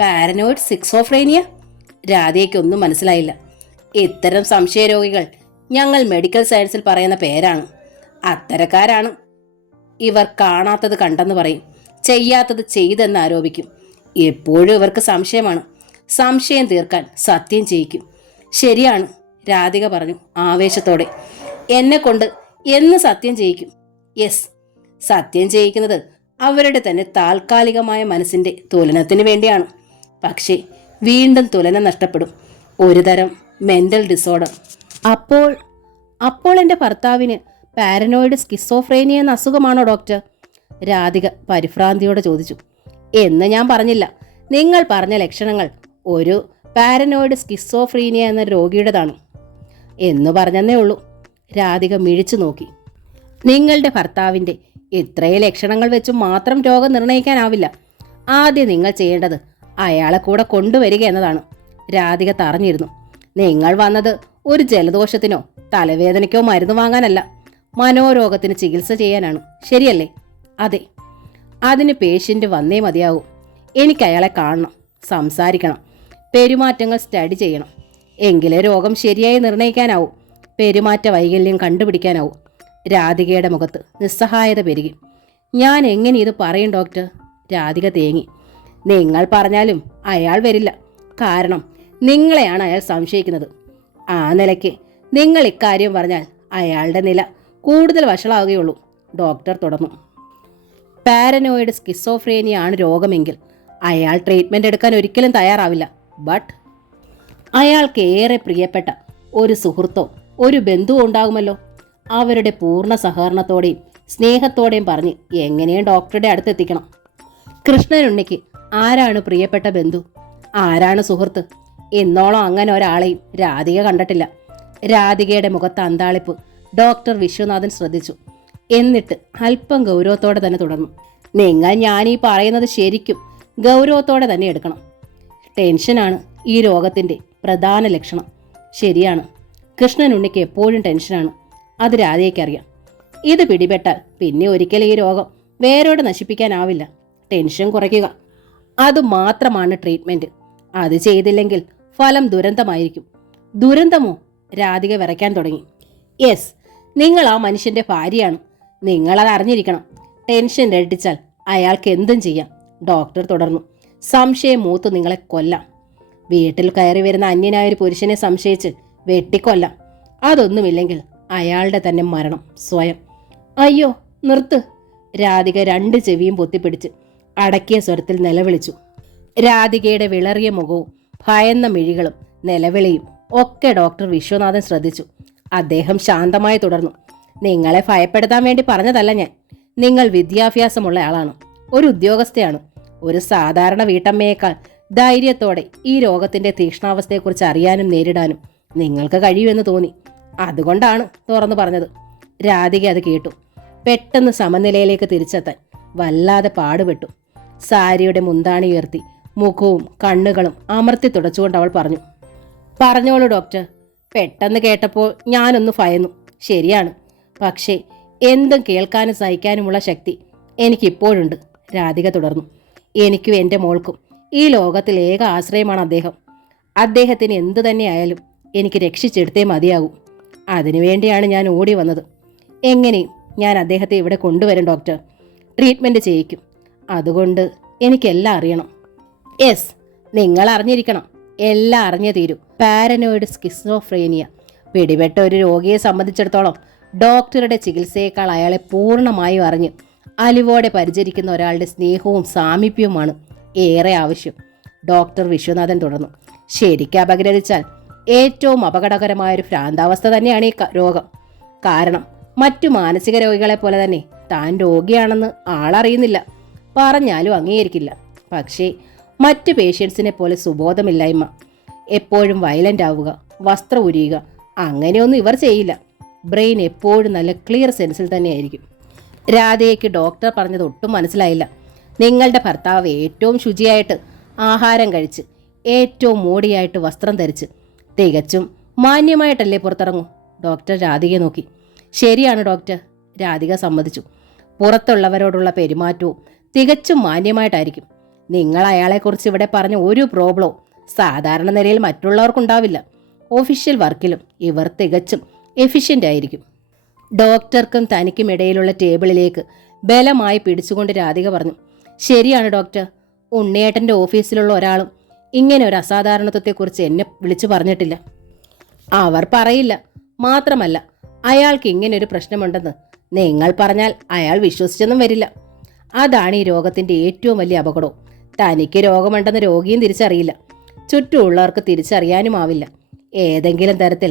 Paranoid schizophrenia? രാധികയ്ക്കൊന്നും മനസ്സിലായില്ല. ഇത്തരം സംശയരോഗികൾ ഞങ്ങൾ മെഡിക്കൽ സയൻസിൽ പറയുന്ന പേരാണ്. അത്തരക്കാരാണ്. ഇവർ കാണാത്തത് കണ്ടെന്ന് പറയും, ചെയ്യാത്തത് ചെയ്തെന്ന് ആരോപിക്കും. എപ്പോഴും ഇവർക്ക് സംശയമാണ്. സംശയം തീർക്കാൻ സത്യം ചെയ്യിക്കും. ശരിയാണ്, രാധിക പറഞ്ഞു ആവേശത്തോടെ. എന്നെ കൊണ്ട് എന്ന് സത്യം ചെയ്യിക്കും? യെസ്, സത്യം ചെയ്യിക്കുന്നത് അവരുടെ തന്നെ താൽക്കാലികമായ മനസ്സിന്റെ തുലനത്തിന് വേണ്ടിയാണ്. പക്ഷേ വീണ്ടും തുലനം നഷ്ടപ്പെടും. ഒരുതരം മെന്റൽ ഡിസോർഡർ. അപ്പോൾ എൻ്റെ ഭർത്താവിന് പാരനോയിഡ് സ്കിസോഫ്രേനിയ എന്ന അസുഖമാണോ ഡോക്ടർ? രാധിക പരിഭ്രാന്തിയോടെ ചോദിച്ചു. എന്ന് ഞാൻ പറഞ്ഞില്ല. നിങ്ങൾ പറഞ്ഞ ലക്ഷണങ്ങൾ ഒരു പാരനോയിഡ് സ്കിസോഫ്രീനിയ എന്ന രോഗിയുടേതാണ് എന്ന് പറഞ്ഞെന്നേ ഉള്ളൂ. രാധിക മിഴിച്ചു നോക്കി. നിങ്ങളുടെ ഭർത്താവിൻ്റെ ഇത്രയും ലക്ഷണങ്ങൾ വെച്ച് മാത്രം രോഗം നിർണ്ണയിക്കാനാവില്ല. ആദ്യം നിങ്ങൾ ചെയ്യേണ്ടത് അയാളെ കൂടെ കൊണ്ടുവരിക എന്നതാണ്. രാധിക തറഞ്ഞിരുന്നു. നിങ്ങൾ വന്നത് ഒരു ജലദോഷത്തിനോ തലവേദനയ്ക്കോ മരുന്ന് വാങ്ങാനല്ല, മനോരോഗത്തിന് ചികിത്സ ചെയ്യാനാണ്, ശരിയല്ലേ? അതെ. അതിന് പേഷ്യൻ്റ് വന്നേ മതിയാകൂ. എനിക്ക് അയാളെ കാണണം, സംസാരിക്കണം, പെരുമാറ്റങ്ങൾ സ്റ്റഡി ചെയ്യണം. എങ്കിലേ രോഗം ശരിയായി നിർണ്ണയിക്കാനാവും, പെരുമാറ്റ വൈകല്യം കണ്ടുപിടിക്കാനാവും. രാധികയുടെ മുഖത്ത് നിസ്സഹായത പെരുകി. ഞാൻ എങ്ങനെ ഇത് പറയും ഡോക്ടർ? രാധിക തേങ്ങി. നിങ്ങൾ പറഞ്ഞാലും അയാൾ വരില്ല. കാരണം നിങ്ങളെയാണ് അയാൾ സംശയിക്കുന്നത്. ആ നിലയ്ക്ക് നിങ്ങൾ ഇക്കാര്യം പറഞ്ഞാൽ അയാളുടെ നില കൂടുതൽ വഷളാവുകയുള്ളൂ, ഡോക്ടർ തുടർന്നു. പാരനോയിഡ് സ്കിസോഫ്രേനിയ ആണ് രോഗമെങ്കിൽ അയാൾ ട്രീറ്റ്മെൻ്റ് എടുക്കാൻ ഒരിക്കലും തയ്യാറാവില്ല. ബട്ട് അയാൾക്ക് ഏറെ പ്രിയപ്പെട്ട ഒരു സുഹൃത്തോ ഒരു ബന്ധുവോ ഉണ്ടാകുമല്ലോ. അവരുടെ പൂർണ്ണ സഹകരണത്തോടെയും സ്നേഹത്തോടെയും പറഞ്ഞ് എങ്ങനെയും ഡോക്ടറുടെ അടുത്തെത്തിക്കണം. കൃഷ്ണനുണ്ണിക്ക് ആരാണ് പ്രിയപ്പെട്ട ബന്ധു, ആരാണ് സുഹൃത്ത്? ഇന്നോളം അങ്ങനെ ഒരാളെയും രാധിക കണ്ടിട്ടില്ല. രാധികയുടെ മുഖത്ത് അന്താളിപ്പ് ഡോക്ടർ വിശ്വനാഥൻ ശ്രദ്ധിച്ചു. എന്നിട്ട് അല്പം ഗൗരവത്തോടെ തന്നെ തുടർന്നു. നിങ്ങൾ ഞാനീ പറയുന്നത് ശരിക്കും ഗൗരവത്തോടെ തന്നെ എടുക്കണം. ടെൻഷനാണ് ഈ രോഗത്തിൻ്റെ പ്രധാന ലക്ഷണം. ശരിയാണ്, കൃഷ്ണനുണ്ണിക്ക് എപ്പോഴും ടെൻഷനാണ്. അത് രാധികയ്ക്കറിയാം. ഇത് പിടിപെട്ടാൽ പിന്നെ ഒരിക്കലും ഈ രോഗം വേരോടെ നശിപ്പിക്കാനാവില്ല. ടെൻഷൻ കുറയ്ക്കുക, അതുമാത്രമാണ് ട്രീറ്റ്മെൻറ്റ്. അത് ചെയ്തില്ലെങ്കിൽ ഫലം ദുരന്തമായിരിക്കും. ദുരന്തമോ? രാധിക വിറയ്ക്കാൻ തുടങ്ങി. യെസ്, നിങ്ങൾ ആ മനുഷ്യൻ്റെ ഭാര്യയാണ്. നിങ്ങളത് അറിഞ്ഞിരിക്കണം. ടെൻഷൻ ഇരട്ടിച്ചാൽ അയാൾക്ക് എന്തും ചെയ്യാം, ഡോക്ടർ തുടർന്നു. സംശയം മൂത്ത് നിങ്ങളെ കൊല്ലാം. വീട്ടിൽ കയറി വരുന്ന അന്യനായൊരു പുരുഷനെ സംശയിച്ച് വെട്ടിക്കൊല്ലാം. അതൊന്നുമില്ലെങ്കിൽ അയാളുടെ തന്നെ മരണം സ്വയം. അയ്യോ നിർത്ത്! രാധിക 2 ചെവിയും പൊത്തിപ്പിടിച്ച് അടക്കിയ സ്വരത്തിൽ നിലവിളിച്ചു. രാധികയുടെ വിളറിയ മുഖവും ഭയന്ന മിഴികളും നിലവിളിയും ഒക്കെ ഡോക്ടർ വിശ്വനാഥൻ ശ്രദ്ധിച്ചു. അദ്ദേഹം ശാന്തമായി തുടർന്നു. നിങ്ങളെ ഭയപ്പെടുത്താൻ വേണ്ടി പറഞ്ഞതല്ല ഞാൻ. നിങ്ങൾ വിദ്യാഭ്യാസമുള്ള ആളാണ്, ഒരു ഉദ്യോഗസ്ഥയാണ്. ഒരു സാധാരണ വീട്ടമ്മയേക്കാൾ ധൈര്യത്തോടെ ഈ രോഗത്തിന്റെ തീക്ഷ്ണാവസ്ഥയെക്കുറിച്ച് അറിയാനും നേരിടാനും നിങ്ങൾക്ക് കഴിയുമെന്ന് തോന്നി. അതുകൊണ്ടാണ് തുറന്നു പറഞ്ഞത്. രാധിക അത് കേട്ടു. പെട്ടെന്ന് സമനിലയിലേക്ക് തിരിച്ചെത്താൻ വല്ലാതെ പാടുപെട്ടു. സാരിയുടെ മുന്താണി ഉയർത്തി മുഖവും കണ്ണുകളും അമർത്തി തുടച്ചുകൊണ്ട് അവൾ പറഞ്ഞു. പറഞ്ഞോളൂ ഡോക്ടർ. പെട്ടെന്ന് കേട്ടപ്പോൾ ഞാനൊന്ന് ഭയന്നു. ശരിയാണ്, പക്ഷേ എന്തും കേൾക്കാനും സഹിക്കാനുമുള്ള ശക്തി എനിക്കിപ്പോഴുണ്ട്. രാധിക തുടർന്നു. എനിക്കും എൻ്റെ മോൾക്കും ഈ ലോകത്തിൽ ഏക ആശ്രയമാണ് അദ്ദേഹം. അദ്ദേഹത്തിന് എന്തു തന്നെയായാലും എനിക്ക് രക്ഷിച്ചെടുത്തേ മതിയാകൂ. അതിനുവേണ്ടിയാണ് ഞാൻ ഓടി വന്നത്. എങ്ങനെയും ഞാൻ അദ്ദേഹത്തെ ഇവിടെ കൊണ്ടുവരും ഡോക്ടർ. ട്രീറ്റ്മെൻറ്റ് ചെയ്യിക്കും. അതുകൊണ്ട് എനിക്കെല്ലാം അറിയണം. യെസ്, നിങ്ങൾ അറിഞ്ഞിരിക്കണം. എല്ലാം അറിഞ്ഞേ തീരൂ. പാരനോയിഡ് സ്കിസോഫ്രേനിയ പിടിപെട്ട ഒരു രോഗിയെ സംബന്ധിച്ചിടത്തോളം ഡോക്ടറുടെ ചികിത്സയേക്കാൾ അയാളെ പൂർണ്ണമായും അറിഞ്ഞ് അലിവോടെ പരിചരിക്കുന്ന ഒരാളുടെ സ്നേഹവും സാമീപ്യവുമാണ് ഏറെ ആവശ്യം. ഡോക്ടർ വിശ്വനാഥൻ തുടർന്നു. ശരിക്കും അപഗ്രഥിച്ചാൽ ഏറ്റവും അപകടകരമായൊരു ഭ്രാന്താവസ്ഥ തന്നെയാണ് ഈ രോഗം. കാരണം മറ്റു മാനസിക രോഗികളെ പോലെ തന്നെ താൻ രോഗിയാണെന്ന് ആളറിയുന്നില്ല, പറഞ്ഞാലും അംഗീകരിക്കില്ല. പക്ഷേ മറ്റ് പേഷ്യൻസിനെ പോലെ സുബോധമില്ലായ്മ, എപ്പോഴും വയലൻ്റ് ആവുക, വസ്ത്രം ഉരിയുക, അങ്ങനെയൊന്നും ഇവർ ചെയ്യില്ല. ബ്രെയിൻ എപ്പോഴും നല്ല ക്ലിയർ സെൻസിൽ തന്നെയായിരിക്കും. രാധയ്ക്ക് ഡോക്ടർ പറഞ്ഞത് ഒട്ടും മനസ്സിലായില്ല. നിങ്ങളുടെ ഭർത്താവ് ഏറ്റവും ശുചിയായിട്ട് ആഹാരം കഴിച്ച് ഏറ്റവും മോടിയായിട്ട് വസ്ത്രം ധരിച്ച് തികച്ചും മാന്യമായിട്ടല്ലേ പുറത്തിറങ്ങൂ? ഡോക്ടർ രാധികയെ നോക്കി. ശരിയാണ് ഡോക്ടർ, രാധിക സമ്മതിച്ചു. പുറത്തുള്ളവരോടുള്ള പെരുമാറ്റവും തികച്ചും മാന്യമായിട്ടായിരിക്കും. നിങ്ങൾ അയാളെക്കുറിച്ച് ഇവിടെ പറഞ്ഞ ഒരു പ്രോബ്ലവും സാധാരണ നിലയിൽ മറ്റുള്ളവർക്കുണ്ടാവില്ല. ഒഫീഷ്യൽ വർക്കിലും ഇവർ തികച്ചും എഫിഷ്യൻ്റ് ആയിരിക്കും. ഡോക്ടർക്കും തനിക്കും ഇടയിലുള്ള ടേബിളിലേക്ക് ബലമായി പിടിച്ചുകൊണ്ട് രാധിക പറഞ്ഞു. ശരിയാണ് ഡോക്ടർ, ഉണ്ണിയേട്ടൻ്റെ ഓഫീസിലുള്ള ഒരാളും ഇങ്ങനെ ഒരു അസാധാരണത്വത്തെക്കുറിച്ച് എന്നെ വിളിച്ചു പറഞ്ഞിട്ടില്ല. അവർ പറയില്ല. മാത്രമല്ല, അയാൾക്ക് ഇങ്ങനൊരു പ്രശ്നമുണ്ടെന്ന് നിങ്ങൾ പറഞ്ഞാൽ അയാൾ വിശ്വസിച്ചൊന്നും വരില്ല. അതാണ് ഈ രോഗത്തിൻ്റെ ഏറ്റവും വലിയ അപകടവും. തനിക്ക് രോഗമുണ്ടെന്ന് രോഗിയും തിരിച്ചറിയില്ല, ചുറ്റുമുള്ളവർക്ക് തിരിച്ചറിയാനുമാവില്ല. ഏതെങ്കിലും തരത്തിൽ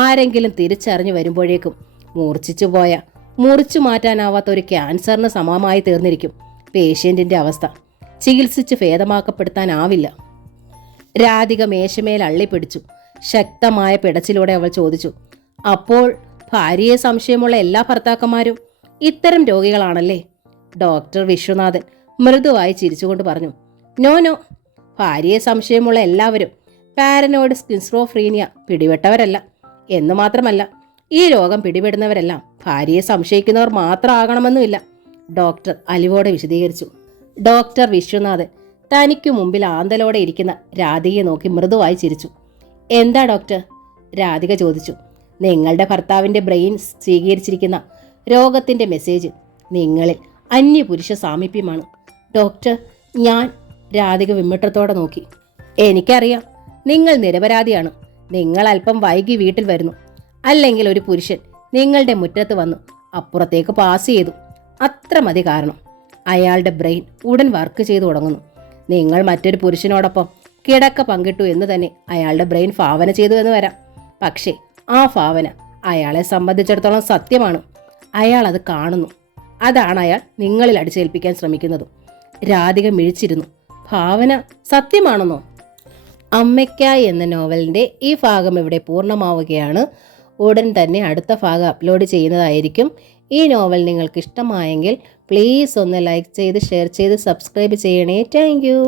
ആരെങ്കിലും തിരിച്ചറിഞ്ഞു വരുമ്പോഴേക്കും മൂർച്ഛിച്ചു പോയ മുറിച്ചു മാറ്റാനാവാത്ത ഒരു ക്യാൻസറിന് സമമായി തീർന്നിരിക്കും പേഷ്യൻറ്റിൻ്റെ അവസ്ഥ. ചികിത്സിച്ച് ഭേദമാക്കപ്പെടുത്താനാവില്ല. രാധിക മേശമേൽ അള്ളിപ്പിടിച്ചു. ശക്തമായ പിടച്ചിലൂടെ അവൾ ചോദിച്ചു. അപ്പോൾ ഭാര്യയെ സംശയമുള്ള എല്ലാ ഭർത്താക്കന്മാരും ഇത്തരം രോഗികളാണല്ലേ? ഡോക്ടർ വിശ്വനാഥൻ മൃദുവായി ചിരിച്ചുകൊണ്ട് പറഞ്ഞു. നോ നോ, ഭാര്യയെ സംശയമുള്ള എല്ലാവരും പാരനോയിഡ് സ്കിസോഫ്രീനിയ പിടിപെട്ടവരല്ല. എന്ന് മാത്രമല്ല, ഈ രോഗം പിടിപെടുന്നവരെല്ലാം ഭാര്യയെ സംശയിക്കുന്നവർ മാത്രം ആകണമെന്നുമില്ല. ഡോക്ടർ അലിവോടെ വിശദീകരിച്ചു. ഡോക്ടർ വിശ്വനാഥൻ തനിക്കു മുമ്പിൽ ആന്തലോടെ ഇരിക്കുന്ന രാധികയെ നോക്കി മൃദുവായി ചിരിച്ചു. എന്താ ഡോക്ടർ? രാധിക ചോദിച്ചു. നിങ്ങളുടെ ഭർത്താവിൻ്റെ ബ്രെയിൻ സ്വീകരിച്ചിരിക്കുന്ന രോഗത്തിൻ്റെ മെസ്സേജ് നിങ്ങളിൽ അന്യപുരുഷ സാമീപ്യമാണ്. ഡോക്ടർ, ഞാൻ? രാധിക വിമ്മിട്ടത്തോടെ നോക്കി. എനിക്കറിയാം, നിങ്ങൾ നിരപരാധിയാണ്. നിങ്ങൾ അല്പം വൈകി വീട്ടിൽ വരുന്നു. അല്ലെങ്കിൽ ഒരു പുരുഷൻ നിങ്ങളുടെ മുറ്റത്ത് വന്ന് അപ്പുറത്തേക്ക് പാസ് ചെയ്തു. അത്ര മതി കാരണം. അയാളുടെ ബ്രെയിൻ ഉടൻ വർക്ക് ചെയ്തു തുടങ്ങുന്നു. നിങ്ങൾ മറ്റൊരു പുരുഷനോടൊപ്പം കിടക്ക പങ്കിട്ടു എന്ന് തന്നെ അയാളുടെ ബ്രെയിൻ ഭാവന ചെയ്തു എന്ന് വരാം. പക്ഷേ ആ ഭാവന അയാളെ സംബന്ധിച്ചിടത്തോളം സത്യമാണ്. അയാൾ അത് കാണുന്നു. അതാണ് അയാൾ നിങ്ങളിൽ അടിച്ചേൽപ്പിക്കാൻ ശ്രമിക്കുന്നത്. രാധിക മിഴിച്ചിരുന്നു. ഭാവന സത്യമാണെന്നോ? അമ്മയ്ക്കായി എന്ന നോവലിൻ്റെ ഈ ഭാഗം ഇവിടെ പൂർണ്ണമാവുകയാണ്. ഉടൻ തന്നെ അടുത്ത ഭാഗം അപ്ലോഡ് ചെയ്യുന്നതായിരിക്കും. ഈ നോവൽ നിങ്ങൾക്ക് ഇഷ്ടമായെങ്കിൽ പ്ലീസ് ഒന്ന് ലൈക്ക് ചെയ്ത് ഷെയർ ചെയ്ത് സബ്സ്ക്രൈബ് ചെയ്യണേ. Thank you.